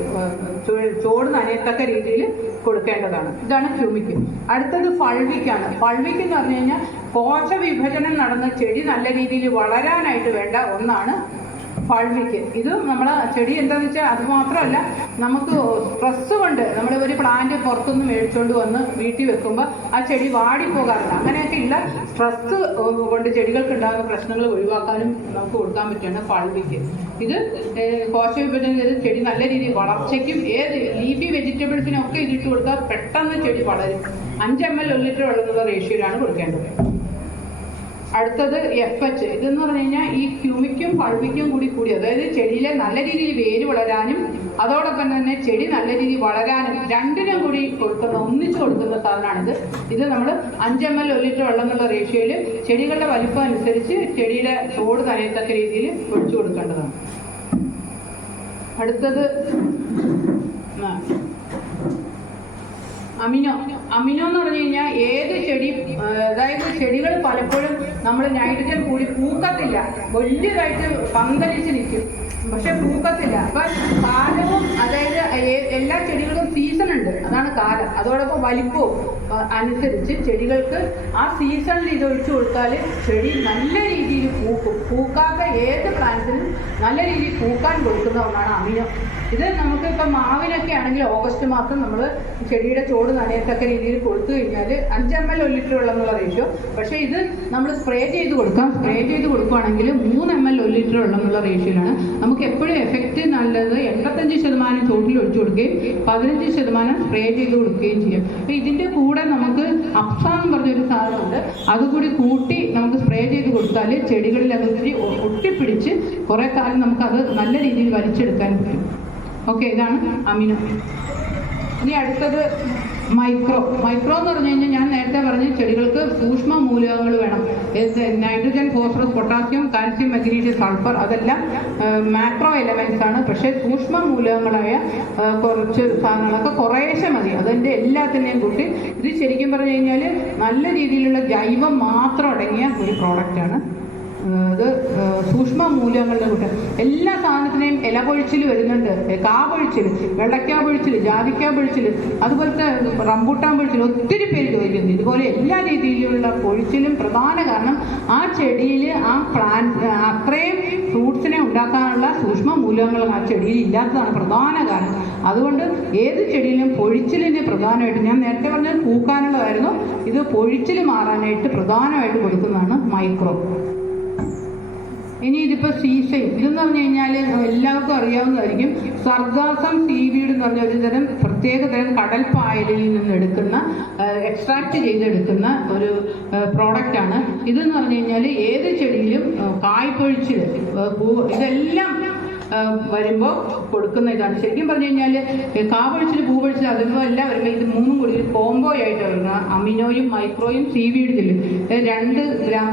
ചോട് നനയത്തക്ക രീതിയിൽ കൊടുക്കേണ്ടതാണ്. ഇതാണ് ഹ്യൂമിക്. അടുത്തത് ഫൾവിക്കാണ്. ഫൾവിക് എന്ന് പറഞ്ഞു കഴിഞ്ഞാൽ കോശ വിഭജനം നടന്ന ചെടി നല്ല രീതിയിൽ വളരാനായിട്ട് വേണ്ട ഒന്നാണ് ഫൾവിക്ക്. ഇത് നമ്മളെ ചെടി എന്താണെന്ന് വെച്ചാൽ അത് മാത്രമല്ല, നമുക്ക് സ്ട്രെസ് കൊണ്ട് നമ്മൾ ഒരു പ്ലാന്റ് പുറത്തുനിന്ന് മേടിച്ചുകൊണ്ട് വന്ന് വീട്ടിൽ വെക്കുമ്പോൾ ആ ചെടി വാടിപ്പോകാറില്ല. അങ്ങനെയൊക്കെ ഉള്ള സ്ട്രെസ് കൊണ്ട് ചെടികൾക്ക് ഉണ്ടാകുന്ന പ്രശ്നങ്ങൾ ഒഴിവാക്കാനും നമുക്ക് കൊടുക്കാൻ പറ്റുകയാണ് ഫൾവിക്ക്. ഇത് കോശ വിഭജനം ചെയ്ത് ചെടി നല്ല രീതിയിൽ വളർച്ചയ്ക്കും ഏത് ലീഫി വെജിറ്റബിൾസിനൊക്കെ ഇതിട്ട് കൊടുത്താൽ പെട്ടെന്ന് ചെടി വളരും. 5 ml 1 ലിറ്റർ വെള്ളമുള്ള റേഷ്യോയിലാണ് കൊടുക്കേണ്ടത്. അടുത്തത് FH. ഇതെന്ന് പറഞ്ഞു കഴിഞ്ഞാൽ ഈ ഹ്യൂമിക്കും ഫൾവിക്കും കൂടി അതായത് ചെടിയിലെ നല്ല രീതിയിൽ വേര് വളരാനും അതോടൊപ്പം തന്നെ ചെടി നല്ല രീതിയിൽ വളരാനും രണ്ടിനും കൂടി ഒന്നിച്ച് കൊടുക്കുന്ന സാധനമാണിത്. ഇത് നമ്മൾ 5 ml 1 ലിറ്റർ വെള്ളം എന്നുള്ള റേഷ്യോയിൽ ചെടികളുടെ വലിപ്പം അനുസരിച്ച് ചെടിയുടെ ചോട് നനയത്തക്ക രീതിയിൽ ഒഴിച്ചു കൊടുക്കേണ്ടതാണ്. അടുത്തത് അമിനോ എന്ന് പറഞ്ഞു കഴിഞ്ഞാൽ ഏത് ചെടി, അതായത് ചെടികൾ പലപ്പോഴും നമ്മൾ നൈട്രജൻ കൂടി പൂക്കത്തില്ല, വലിയതായിട്ട് പന്തലിച്ച് നിൽക്കും, പക്ഷെ പൂക്കത്തില്ല. അപ്പൊ കാലവും, അതായത് എല്ലാ ചെടികൾക്കും സീസൺ ഉണ്ട്, അതാണ് കാലം. അതോടൊപ്പം വലിപ്പവും അനുസരിച്ച് ചെടികൾക്ക് ആ സീസണിൽ ഇത് ഒഴിച്ചു കൊടുത്താൽ ചെടി നല്ല രീതിയിൽ പൂക്കും. പൂക്കാത്ത ഏത് പ്ലാന്റ്സിനും നല്ല രീതിയിൽ പൂക്കാൻ കൊടുക്കുന്ന ഒന്നാണ് അമിനോ. ഇത് നമുക്ക് ഇപ്പം മാവിനൊക്കെ ആണെങ്കിൽ ഓഗസ്റ്റ് മാസം നമ്മൾ ചെടിയുടെ ചോട് നനയത്തക്ക രീതിയിൽ കൊടുത്തു കഴിഞ്ഞാൽ 5 ml 1 ലിറ്റർ വെള്ളം എന്നുള്ള റേഷ്യോ. പക്ഷേ ഇത് നമ്മൾ സ്പ്രേ ചെയ്ത് കൊടുക്കാം. സ്പ്രേ ചെയ്ത് കൊടുക്കുകയാണെങ്കിൽ 3 ml 1 ലിറ്റർ വെള്ളം എന്നുള്ള റേഷ്യോയിലാണ്. നമുക്ക് എപ്പോഴും എഫക്റ്റ് നല്ലത് 85% ചോട്ടിൽ ഒഴിച്ചു കൊടുക്കുകയും 15% സ്പ്രേ ചെയ്ത് കൊടുക്കുകയും ചെയ്യും. അപ്പോൾ ഇതിൻ്റെ കൂടെ നമുക്ക് അപ്സാം എന്ന് പറഞ്ഞൊരു സാധനമുണ്ട്, അതുകൂടി കൂട്ടി നമുക്ക് സ്പ്രേ ചെയ്ത് കൊടുത്താൽ ചെടികളിൽ അത് ഒട്ടിപ്പിടിച്ച് കുറേ കാലം നമുക്കത് നല്ല രീതിയിൽ വലിച്ചെടുക്കാൻ പറ്റും. ഓക്കെ, ഇതാണ് അമിനോ. ഇനി അടുത്തത് മൈക്രോ എന്ന് പറഞ്ഞു കഴിഞ്ഞാൽ ഞാൻ നേരത്തെ പറഞ്ഞ ചെടികൾക്ക് സൂക്ഷ്മ മൂലകങ്ങൾ വേണം. Nitrogen, phosphorus, potassium, calcium, magnesium, sulphur അതെല്ലാം മാക്രോ എലമെന്റ്സ് ആണ്. പക്ഷേ സൂക്ഷ്മ മൂലകങ്ങളായ കുറച്ച് സാധനങ്ങളൊക്കെ കുറേശ്ശെ മതി. അതിൻ്റെ എല്ലാത്തിനെയും കൂട്ടി ഇത് ശരിക്കും പറഞ്ഞു കഴിഞ്ഞാൽ നല്ല രീതിയിലുള്ള ജൈവം മാത്രം അടങ്ങിയ ഒരു പ്രോഡക്റ്റാണ്. ഇത് സൂക്ഷ്മ മൂലകങ്ങളുടെ കൂട്ടം. എല്ലാ സാധനത്തിനെയും ഇല പൊഴിച്ചിൽ വരുന്നുണ്ട്, കാ പൊഴിച്ചിൽ, വെള്ളക്കാ പൊഴിച്ചിൽ, ജാതിക്കാ പൊഴിച്ചിൽ, അതുപോലത്തെ റംബൂട്ടാൻ പൊഴിച്ചിൽ, ഒത്തിരി പേര് ചോദിക്കുന്നു. ഇതുപോലെ എല്ലാ രീതിയിലുള്ള പൊഴിച്ചിലും പ്രധാന കാരണം ആ ചെടിയിൽ ആ പ്ലാന്റ് അത്രയും ഫ്രൂട്ട്സിനെ ഉണ്ടാക്കാനുള്ള സൂക്ഷ്മ മൂലകങ്ങൾ ആ ചെടിയിൽ ഇല്ലാത്തതാണ് പ്രധാന കാരണം. അതുകൊണ്ട് ഏത് ചെടിയിലും പൊഴിച്ചിലിന് പ്രധാനമായിട്ട്, ഞാൻ നേരത്തെ പറഞ്ഞത് പൂക്കാനുള്ളതായിരുന്നു, ഇത് പൊഴിച്ചിൽ മാറാനായിട്ട് പ്രധാനമായിട്ട് കൊടുക്കുന്നതാണ് മൈക്രോ. ഇനി ഇതിപ്പോൾ സീസൈഡ്, ഇതെന്ന് പറഞ്ഞു കഴിഞ്ഞാൽ എല്ലാവർക്കും അറിയാവുന്നതായിരിക്കും. സർഗാസം സീവീഡ് എന്ന് പറഞ്ഞ ഒരു തരം പ്രത്യേകതരം കടൽ പായലിൽ നിന്ന് എടുക്കുന്ന, എക്സ്ട്രാക്ട് ചെയ്തെടുക്കുന്ന ഒരു പ്രോഡക്റ്റാണ്. ഇതെന്ന് പറഞ്ഞു കഴിഞ്ഞാൽ ഏത് ചെടിയിലും കായ്പൊഴിച്ചിൽ, ഇതെല്ലാം വരുമ്പോൾ കൊടുക്കുന്ന ഇതാണ്. ശരിക്കും പറഞ്ഞു കഴിഞ്ഞാൽ കാപൊഴിച്ചിൽ, പൂപൊഴിച്ചിൽ അതുമ്പോൾ എല്ലാം വരുമ്പോൾ ഇത് മൂന്നും കൂടി ഒരു കോംബോ ആയിട്ട് വരുന്ന അമിനോയും മൈക്രോയും സീവീഡ് ജെല്ലും 2 ഗ്രാം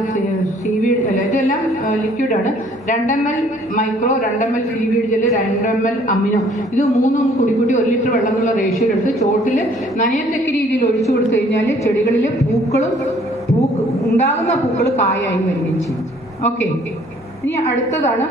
സീവീഡ് അല്ല, ഇതെല്ലാം ലിക്വിഡാണ്. 2 ml micro, 2 ml seaweed gel, 2 ml amino, ഇത് മൂന്നും കൂടി 1 ലിറ്റർ വെള്ളം എന്നുള്ള റേഷ്യോയിലെടുത്ത് ചോട്ടിൽ നനയത്തക്ക രീതിയിൽ ഒഴിച്ചു കൊടുത്തു കഴിഞ്ഞാൽ ചെടികളിൽ ഉണ്ടാകുന്ന പൂക്കൾ കായായി വരികയും ചെയ്യും. ഓക്കെ, ഇനി അടുത്തതാണ്.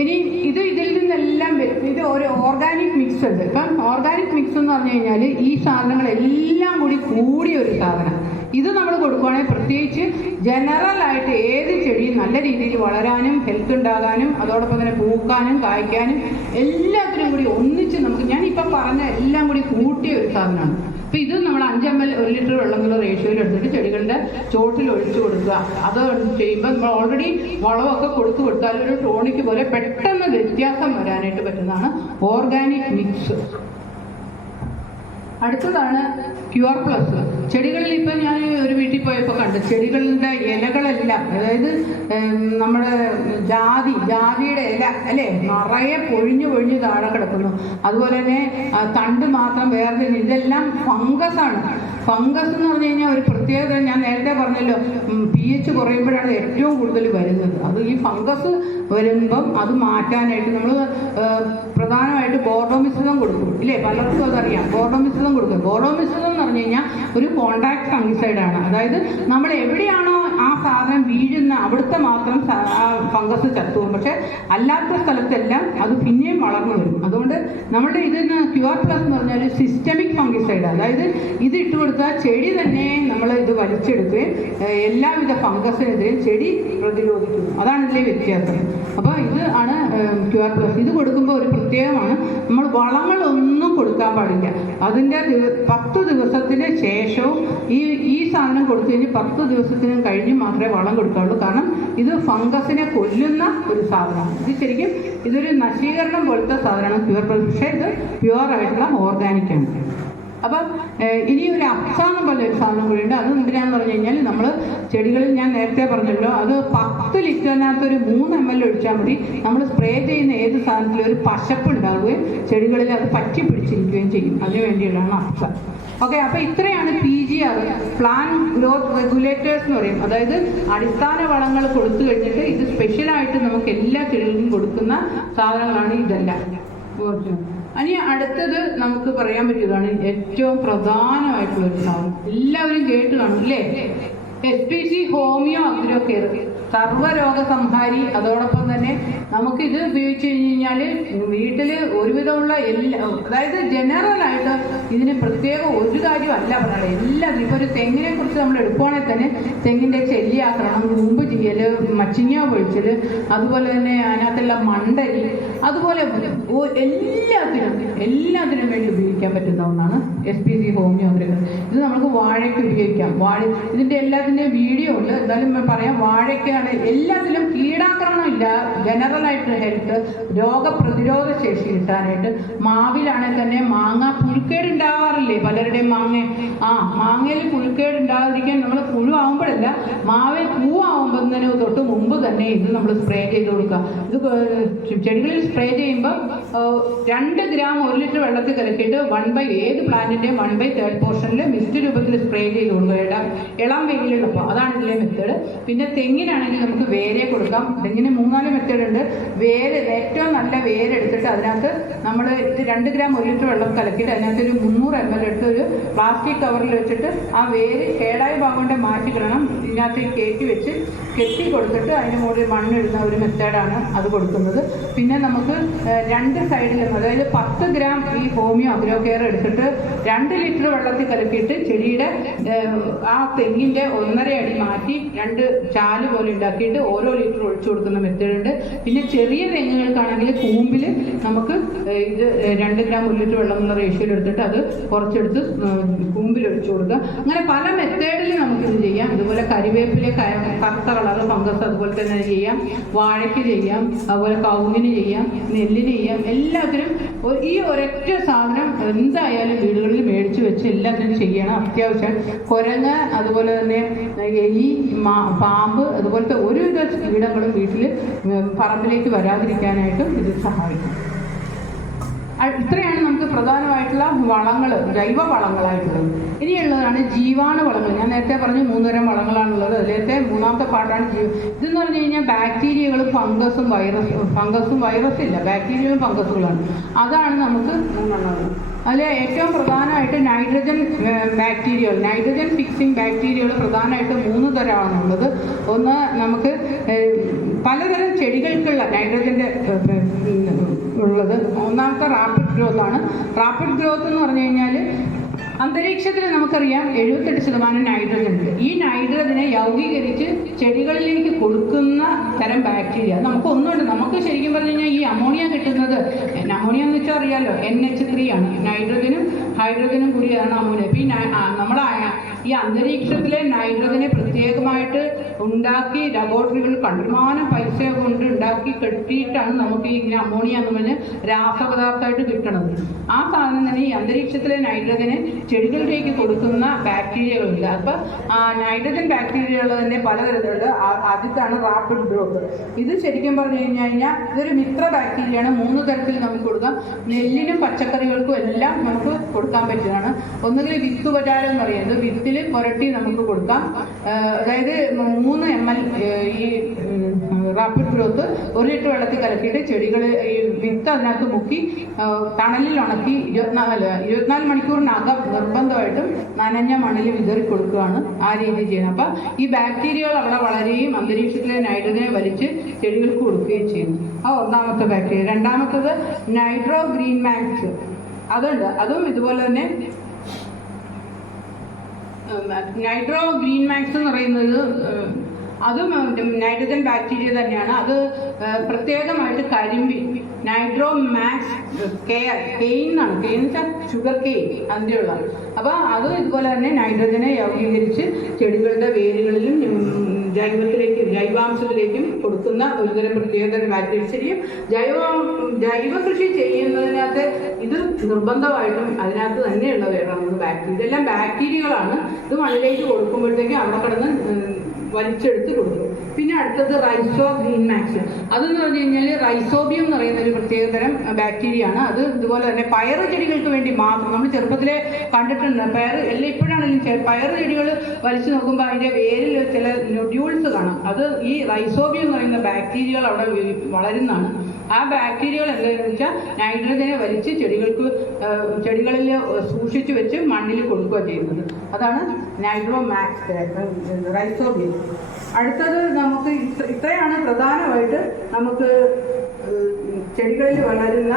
ഇനി ഇതിൽ നിന്നെല്ലാം ഇത് ഒരു ഓർഗാനിക് മിക്സ് ഉണ്ട്. ഇപ്പം ഓർഗാനിക് മിക്സ് എന്ന് പറഞ്ഞു കഴിഞ്ഞാൽ ഈ സാധനങ്ങളെല്ലാം കൂടിയ ഒരു സാധനം. ഇത് നമ്മൾ കൊടുക്കുകയാണെങ്കിൽ പ്രത്യേകിച്ച് ജനറലായിട്ട് ഏത് ചെടിയും നല്ല രീതിയിൽ വളരാനും ഹെൽത്ത് ഉണ്ടാകാനും അതോടൊപ്പം തന്നെ പൂക്കാനും കായ്ക്കാനും എല്ലാത്തിനും കൂടി ഒന്നിച്ച് നമുക്ക്, ഞാനിപ്പം പറഞ്ഞ എല്ലാം കൂടി കൂട്ടിയ ഒരു സാധനമാണ്. അപ്പം ഇത് നമ്മൾ 5 ml 1 ലിറ്റർ വെള്ളമുള്ള റേഷ്യോയിൽ എടുത്തിട്ട് ചെടികളുടെ ചോട്ടിൽ ഒഴിച്ചു കൊടുക്കുക. അത് ചെയ്യുമ്പോൾ നമ്മൾ ഓൾറെഡി വളമൊക്കെ കൊടുത്താൽ ഒരു ടോണിക്ക് പോലെ പെട്ടെന്ന് വ്യത്യാസം വരാനായിട്ട് പറ്റുന്നതാണ് ഓർഗാനിക് മിക്സ്. അടുത്തതാണ് ക്യൂർ പ്ലസ്. ചെടികളിൽ ഇപ്പം ഞാൻ ഒരു വീട്ടിൽ പോയപ്പോൾ കണ്ടു, ചെടികളുടെ ഇലകളെല്ലാം, അതായത് നമ്മുടെ ജാതിയുടെ ഇല അല്ലേ നിറയെ പൊഴിഞ്ഞു താഴെ കിടക്കുന്നു. അതുപോലെ തന്നെ തണ്ട് മാത്രം വേറെ, ഇതെല്ലാം ഫംഗസാണ്. ഫംഗസ് എന്ന് പറഞ്ഞു കഴിഞ്ഞാൽ ഒരു പ്രത്യേകത, ഞാൻ നേരത്തെ പറഞ്ഞല്ലോ, pH കുറയുമ്പോഴാണ് ഏറ്റവും കൂടുതൽ വരുന്നത്. അത് ഈ ഫംഗസ് വരുമ്പം അത് മാറ്റാനായിട്ട് നമ്മൾ പ്രധാനമായിട്ട് ബോർഡോ മിശ്രിതം കൊടുക്കും ഇല്ലേ, പലർക്കും അതറിയാം. ബോർഡോ മിശ്രിതം കൊടുക്കും. ബോർഡോ മിശ്രിതം എന്ന് പറഞ്ഞു കഴിഞ്ഞാൽ ഒരു കോൺടാക്ട് ഫംഗിസൈഡാണ്. അതായത് നമ്മൾ എവിടെയാണോ ആ സാധനം വീഴുന്ന അവിടുത്തെ മാത്രം ആ ഫംഗസ് ചത്തുപോകും, പക്ഷെ അല്ലാത്ത സ്ഥലത്തെല്ലാം അത് പിന്നെയും വളർന്നു വരും. അതുകൊണ്ട് നമ്മുടെ ഇതിന് ക്യൂആർ പ്ലസ് എന്ന് പറഞ്ഞാൽ സിസ്റ്റമിക് ഫംഗിസൈഡ്, അതായത് ഇത് ഇട്ട് കൊടുത്താൽ ചെടി തന്നെ നമ്മൾ ഇത് വലിച്ചെടുക്കുകയും എല്ലാവിധ ഫംഗസിനെതിരെയും ചെടി പ്രതിരോധിക്കുന്നു. അതാണ് ഇതിലെ വ്യത്യാസം. അപ്പോൾ ഇത് ആണ് ക്യൂആർ പ്ലസ്. ഇത് കൊടുക്കുമ്പോൾ ഒരു പ്രത്യേകമാണ്, നമ്മൾ വളങ്ങളൊന്നും കൊടുക്കാൻ പാടില്ല. അതിൻ്റെ 10 ദിവസത്തിന് ശേഷവും ഈ സാധനം കൊടുത്തു കഴിഞ്ഞ് 10 ദിവസത്തിന് കഴിഞ്ഞ് മാത്രമേ വളം കൊടുക്കാവുള്ളൂ. കാരണം ഇത് ഫംഗസിനെ കൊല്ലുന്ന ഒരു സാധനമാണ്. ഇത് ശരിക്കും ഇതൊരു നശീകരണം പോലത്തെ സാധനമാണ് ക്യൂർ പ്ലസ്. പക്ഷേ ഇത് പ്യുവറായിട്ടുള്ള ഓർഗാനിക്കാണ്. അപ്പം ഇനി ഒരു അപ്സാന്ന് പോലെ ഒരു സാധനം കൂടിയുണ്ട്. അത് എന്തിനാന്ന് പറഞ്ഞു കഴിഞ്ഞാൽ, നമ്മൾ ചെടികളിൽ ഞാൻ നേരത്തെ പറഞ്ഞല്ലോ, അത് 10 ലിറ്ററിനകത്ത് ഒരു 3 ml ഒഴിച്ചാൽ മതി. നമ്മൾ സ്പ്രേ ചെയ്യുന്ന ഏത് സാധനത്തിലും ഒരു പശപ്പ് ഉണ്ടാവുകയും ചെടികളിൽ അത് പറ്റി പിടിച്ചിരിക്കുകയും ചെയ്യും. അതിനു വേണ്ടിയുള്ളതാണ് അപ്സ. ഓക്കെ, അപ്പോൾ ഇത്രയാണ് PGR, പ്ലാന്റ് ഗ്രോത്ത് റെഗുലേറ്റേഴ്സ് എന്ന് പറയും. അതായത് അടിസ്ഥാന വളങ്ങൾ കൊടുത്തു കഴിഞ്ഞിട്ട് ഇത് സ്പെഷ്യലായിട്ട് നമുക്ക് എല്ലാ ചെടികൾക്കും കൊടുക്കുന്ന സാധനങ്ങളാണ് ഇതെല്ലാം. ഇനി അടുത്തത് നമുക്ക് പറയാൻ പറ്റിയതാണ് ഏറ്റവും പ്രധാനമായിട്ടുള്ള ഒരു സാധനം, എല്ലാവരും കേട്ട് കാണും അല്ലേ, SPC ഹോമിയോ അഗ്രോ കെയർ, സർവ്വരോഗ സംഹാരി. അതോടൊപ്പം തന്നെ നമുക്കിത് ഉപയോഗിച്ച് കഴിഞ്ഞാൽ വീട്ടിൽ ഒരുവിധമുള്ള അതായത് ജനറലായിട്ട് ഇതിന് പ്രത്യേക ഒരു കാര്യമല്ല പറയുന്നത്, എല്ലാം. ഇപ്പോൾ ഒരു തെങ്ങിനെ കുറിച്ച് നമ്മൾ എടുക്കുവാണെങ്കിൽ തന്നെ തെങ്ങിൻ്റെ ചെല്ലിയാക്കണം, കൂമ്പ് ചെയ്യൽ, മച്ചിങ്ങ പൊഴിച്ചൽ, അതുപോലെ തന്നെ അതിനകത്തുള്ള മണ്ടരി, അതുപോലെ എല്ലാത്തിനും വേണ്ടി ഉപയോഗിക്കാൻ പറ്റുന്ന ഒന്നാണ് SPC ഹോമിയോ അഗ്രോ. ഇത് നമുക്ക് വാഴയ്ക്ക് ഉപയോഗിക്കാം. ഇതിൻ്റെ എല്ലാത്തിൻ്റെയും വീഡിയോ ഉണ്ട്, എന്തായാലും പറയാം. വാഴയ്ക്കാണ് എല്ലാത്തിലും കീടാക്രമണം ഇല്ല, ജനറലായിട്ട് ഹെൽത്ത്, രോഗപ്രതിരോധ ശേഷി കിട്ടാനായിട്ട്. മാവിലാണെങ്കിൽ തന്നെ മാങ്ങ പുഴുക്കേട് ഉണ്ടാവാറില്ലേ പലരുടെയും മാങ്ങയിൽ പുഴുക്കേട് ഉണ്ടാകാതിരിക്കാൻ നമ്മൾ പുഴുവാകുമ്പോഴല്ല, മാവിൽ പൂവാകുമ്പോഴതിന് തൊട്ട് മുമ്പ് തന്നെ ഇത് നമ്മൾ സ്പ്രേ ചെയ്ത് കൊടുക്കുക. ഇത് ചെടികളിൽ സ്പ്രേ ചെയ്യുമ്പോൾ 2 ഗ്രാം 1 ലിറ്റർ വെള്ളത്തിൽ കലക്കിയിട്ട് ഏത് പ്ലാന്റിൻ്റെയും 1/3 പോർഷനിൽ മിസ്റ്റ് രൂപത്തിൽ സ്പ്രേ ചെയ്ത് കൊടുക്കുക, ഇളം വെയിലുള്ളപ്പോൾ. അതാണ് ഇതിലെ മെത്തേഡ്. പിന്നെ തെങ്ങിനാണെങ്കിൽ നമുക്ക് വേരെ കൊടുക്കാം. തെങ്ങിന് 3-4 മെത്തേഡ് ഉണ്ട്. ഏറ്റവും നല്ല വേരെടുത്തിട്ട് അതിനകത്ത് നമ്മൾ 2 ഗ്രാം 1 ലിറ്റർ വെള്ളം കലക്കിയിട്ട് അതിനകത്ത് ഒരു 300 ml എടുത്ത് ഒരു പ്ലാസ്റ്റിക് കവറിൽ വെച്ചിട്ട് ആ വേര് കേടായ ഭാഗം കൊണ്ട് മാറ്റിക്കിടണം. ഇതിനകത്ത് കയറ്റി വെച്ച് കെട്ടി കൊടുത്തിട്ട് അതിന് മുകളിൽ മണ്ണിടുന്ന ഒരു മെത്തേഡാണ് അത് കൊടുക്കുന്നത്. പിന്നെ നമുക്ക് 2 സൈഡിലും, അതായത് 10 ഗ്രാം ഈ ഹോമിയോ അഗ്രോ കെയർ എടുത്തിട്ട് 2 ലിറ്റർ വെള്ളത്തിൽ കലക്കിയിട്ട് ചെടിയുടെ ആ തെങ്ങിൻ്റെ 1.5 അടി മാറ്റി 2 ചാല് പോലെ ഉണ്ടാക്കിയിട്ട് ഓരോ ലിറ്റർ ഒഴിച്ചു കൊടുക്കുന്ന മെത്തേഡ് ഉണ്ട്. പിന്നെ ചെറിയ തെങ്ങുകൾക്കാണെങ്കിൽ കൂമ്പിൽ നമുക്ക് ഇത് 2 ഗ്രാം 1 ലിറ്റർ വെള്ളം എന്നുള്ള റേഷ്യോയിൽ എടുത്തിട്ട് അത് കുറച്ചെടുത്ത് കൂമ്പിൽ ഒഴിച്ചു കൊടുക്കുക. അങ്ങനെ പല മെത്തേഡിൽ നമുക്കിത് ചെയ്യാം. ഇതുപോലെ കരിവേപ്പിലെ കറുത്ത കളറ് ഫംഗസ് അതുപോലെ തന്നെ ചെയ്യാം, വാഴയ്ക്ക് ചെയ്യാം, അതുപോലെ കവുങ്ങിന് ചെയ്യാം, നെല്ലിന് ചെയ്യാം. എല്ലാത്തിനും ഈ ഒരൊറ്റ സാധനം എന്തായാലും വീടുകളിൽ മേടിച്ച് വെച്ച് എല്ലാത്തിനും ചെയ്യണം. അത്യാവശ്യം കുരങ്ങ്, അതുപോലെ തന്നെ എലി, പാമ്പ്, അതുപോലത്തെ ഒരുവിധ കീടങ്ങളും വീട്ടിൽ പറമ്പിലേക്ക് വരാതിരിക്കാനായിട്ടും ഇത് സഹായിക്കും. ഇത്രയാണ് നമുക്ക് പ്രധാനമായിട്ടുള്ള വളങ്ങൾ, ജൈവ വളങ്ങളായിട്ടുള്ളത്. ഇനിയുള്ളതാണ് ജീവാണു വളങ്ങൾ. ഞാൻ നേരത്തെ പറഞ്ഞു 3 തരം വളങ്ങളാണുള്ളത്. അതിലത്തെ 3ാമത്തെ പാർട്ടാണ് ഇതെന്ന് പറഞ്ഞു കഴിഞ്ഞാൽ ബാക്ടീരിയകളും ഫംഗസും വൈറസ് ഇല്ല, ബാക്ടീരിയകളും ഫംഗസുകളാണ്. അതാണ് നമുക്ക് 3 അതിൽ ഏറ്റവും പ്രധാനമായിട്ട് നൈട്രജൻ ഫിക്സിങ് ബാക്ടീരിയകൾ പ്രധാനമായിട്ട് 3 തരമാണുള്ളത്. ഒന്ന് നമുക്ക് പലതരം ചെടികൾക്കുള്ള നൈട്രജൻ്റെ ഉള്ളത്. ഒന്നാമത്തെ റാപ്പിഡ് ഗ്രോത്ത് ആണ്. റാപ്പിഡ് ഗ്രോത്ത് എന്ന് പറഞ്ഞു കഴിഞ്ഞാൽ അന്തരീക്ഷത്തിൽ നമുക്കറിയാം 78% നൈട്രജൻ ഉണ്ട്. ഈ നൈട്രജനെ യൗഗീകരിച്ച് ചെടികളിലേക്ക് കൊടുക്കുന്ന തരം ബാക്ടീരിയ നമുക്കൊന്നുണ്ട്. നമുക്ക് ശരിക്കും പറഞ്ഞു കഴിഞ്ഞാൽ ഈ അമോണിയ കിട്ടുന്നത്, അമോണിയ എന്ന് വെച്ചാൽ അറിയാമല്ലോ, NH3 ആണ്. നൈട്രജനും നൈട്രജനും കൂടിയാണ് അമോണിയ. ഇപ്പം നമ്മുടെ ഈ അന്തരീക്ഷത്തിലെ നൈട്രജനെ പ്രത്യേകമായിട്ട് ഉണ്ടാക്കി ലബോറട്ടറികൾ കണ്ടുമാനം പൈസ കൊണ്ട് ഉണ്ടാക്കി കെട്ടിയിട്ടാണ് നമുക്ക് ഇങ്ങനെ അമോണിയ എന്ന് പറഞ്ഞ് രാസപദാർത്ഥമായിട്ട് കിട്ടണത്. ആ സാധനം തന്നെ ഈ അന്തരീക്ഷത്തിലെ നൈട്രജനെ ചെടികളിലേക്ക് കൊടുക്കുന്ന ബാക്ടീരിയകളുണ്ട്. അപ്പം നൈട്രജൻ ബാക്ടീരിയകൾ തന്നെ പലതരത്തിലുണ്ട്. ആദ്യത്താണ് റാപ്പിഡ് ഗ്രോത്ത്. ഇത് ശരിക്കും പറഞ്ഞു കഴിഞ്ഞാൽ ഇതൊരു മിത്ര ബാക്ടീരിയയാണ്. 3 തരത്തിൽ നമുക്ക് കൊടുക്കാം. നെല്ലിനും പച്ചക്കറികൾക്കും എല്ലാം നമുക്ക് കൊടുക്കാൻ പറ്റുന്നതാണ്. ഒന്നുകിൽ വിത്തുപചാരം എന്ന് പറയുന്നത്, വിത്തിൽ പുരട്ടി നമുക്ക് കൊടുക്കാം. അതായത് 3 ml ഈ റാപ്പിഡ് ഗ്രോത്ത് 1 ലിറ്റർ വെള്ളത്തിൽ കലക്കിയിട്ട് ചെടികൾ ഈ വിത്ത് അതിനകത്ത് മുക്കി തണലിൽ ഉണക്കി 24 മണിക്കൂറിനകം നിർബന്ധമായിട്ടും നനഞ്ഞ മണ്ണിൽ വിതറി കൊടുക്കുകയാണ് ആ രീതി ചെയ്യുന്നത്. അപ്പം ഈ ബാക്ടീരിയകൾ അവിടെ വളരുകയും അന്തരീക്ഷത്തിലെ നൈട്രജനെ വലിച്ച് ചെടികൾക്ക് കൊടുക്കുകയും ചെയ്യുന്നു. ആ ഒന്നാമത്തെ ബാക്ടീരിയ. രണ്ടാമത്തത് നൈട്രോ ഗ്രീൻ മാക്സ്. അതുണ്ട്. അതും ഇതുപോലെ തന്നെ നൈട്രോ ഗ്രീൻ മാക്സ് എന്ന് പറയുന്നത് അതും നൈട്രജൻ ബാക്ടീരിയ തന്നെയാണ്. അത് പ്രത്യേകമായിട്ട് കരിമ്പിൻ നൈട്രോ മാക്സ് കെയിൻ എന്നാണ്. കെയിൻ എന്ന് വെച്ചാൽ ഷുഗർ കെയിൻ അതിൻ്റെ ഉള്ള. അപ്പോൾ അതും ഇതുപോലെ തന്നെ നൈട്രജനെ യൗഗീകരിച്ച് ചെടികളുടെ വേരുകളിലും ജൈവാംശത്തിലേക്കും കൊടുക്കുന്ന ഒരുതരം പ്രത്യേകതരം ബാക്ടീരിയ. ശരിയും ജൈവ കൃഷി ചെയ്യുന്നതിനകത്ത് ഇത് നിർബന്ധമായിട്ടും അതിനകത്ത് തന്നെയുള്ള വേറാണ് ബാക്ടീരിയ. ഇതെല്ലാം ബാക്ടീരിയകളാണ്. ഇത് മണ്ണിലേക്ക് കൊടുക്കുമ്പോഴത്തേക്കും അവിടെ കിടന്ന് വലിച്ചെടുത്ത് കൊടുക്കും. പിന്നെ അടുത്തത് റൈസോ ഗ്രീൻ മാക്സ്. അതെന്ന് പറഞ്ഞു കഴിഞ്ഞാൽ റൈസോബിയം എന്ന് പറയുന്ന ഒരു പ്രത്യേകതരം ബാക്ടീരിയ ആണ്. അത് ഇതുപോലെ തന്നെ പയറ് ചെടികൾക്ക് വേണ്ടി മാത്രം നമ്മൾ ചെറുപ്പത്തിലെ കണ്ടിട്ടുണ്ട്. എല്ലാം ഇപ്പോഴാണെങ്കിലും പയറ് ചെടികൾ വലിച്ചു നോക്കുമ്പോൾ അതിൻ്റെ വേരിൽ ചില നൊഡ്യൂൾസ് കാണാം. അത് ഈ റൈസോബിയം എന്ന് പറയുന്ന ബാക്ടീരിയകൾ അവിടെ വളരുന്നതാണ്. ആ ബാക്ടീരിയകൾ എന്താണെന്ന് വെച്ചാൽ നൈട്രജനെ വലിച്ച് ചെടികളിൽ സൂക്ഷിച്ചു വെച്ച് മണ്ണിൽ കൊടുക്കുക ചെയ്യുന്നത്. അതാണ് നൈട്രോ മാക്സ് റൈസോബിയം. അടുത്തത് നമുക്ക് ഇത്രയാണ് പ്രധാനമായിട്ട് നമുക്ക് ചെടികളിൽ വളരുന്ന.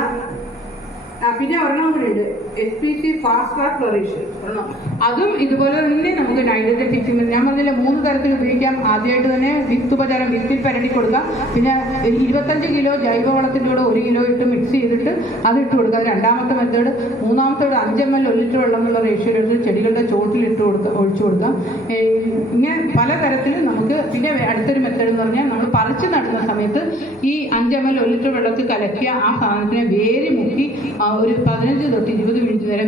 പിന്നെ ഒരെണ്ണം കൂടി ഉണ്ട്, SPC ഫാസ്റ്റ് ട്രാക്ക് ഫ്ലറിഷ്. അതും ഇതുപോലെ തന്നെ നമുക്ക് നൈട്രജൻ ഫിക്സിംഗ് ഞാൻ പറഞ്ഞില്ല 3 തരത്തിൽ ഉപയോഗിക്കാം. ആദ്യമായിട്ട് തന്നെ വിത്തുപചാരം, വിത്തിൽ പരട്ടി കൊടുക്കാം. പിന്നെ 25 കിലോ ജൈവവളത്തിൻ്റെ കൂടെ 1 കിലോ ഇട്ട് മിക്സ് ചെയ്തിട്ട് അത് ഇട്ട് കൊടുക്കുക. രണ്ടാമത്തെ മെത്തേഡ്. മൂന്നാമത്തേത് 5 ml 1 ലിറ്റർ വെള്ളം എന്നുള്ള റേഷ്യോ എടുത്ത് ചെടികളുടെ ചോട്ടിൽ ഒഴിച്ചു കൊടുക്കാം. ഇങ്ങനെ പലതരത്തിൽ നമുക്ക്. പിന്നെ അടുത്തൊരു മെത്തേഡ് എന്ന് പറഞ്ഞാൽ നമ്മൾ പറിച്ച് നടുന്ന സമയത്ത് ഈ 5 ml 1 ലിറ്റർ വെള്ളത്തിൽ കലക്കിയ ആ സാധനത്തിനെ വേര് മുക്കി ഒരു 15 തൊട്ട് 20 മിനിറ്റ് നേരം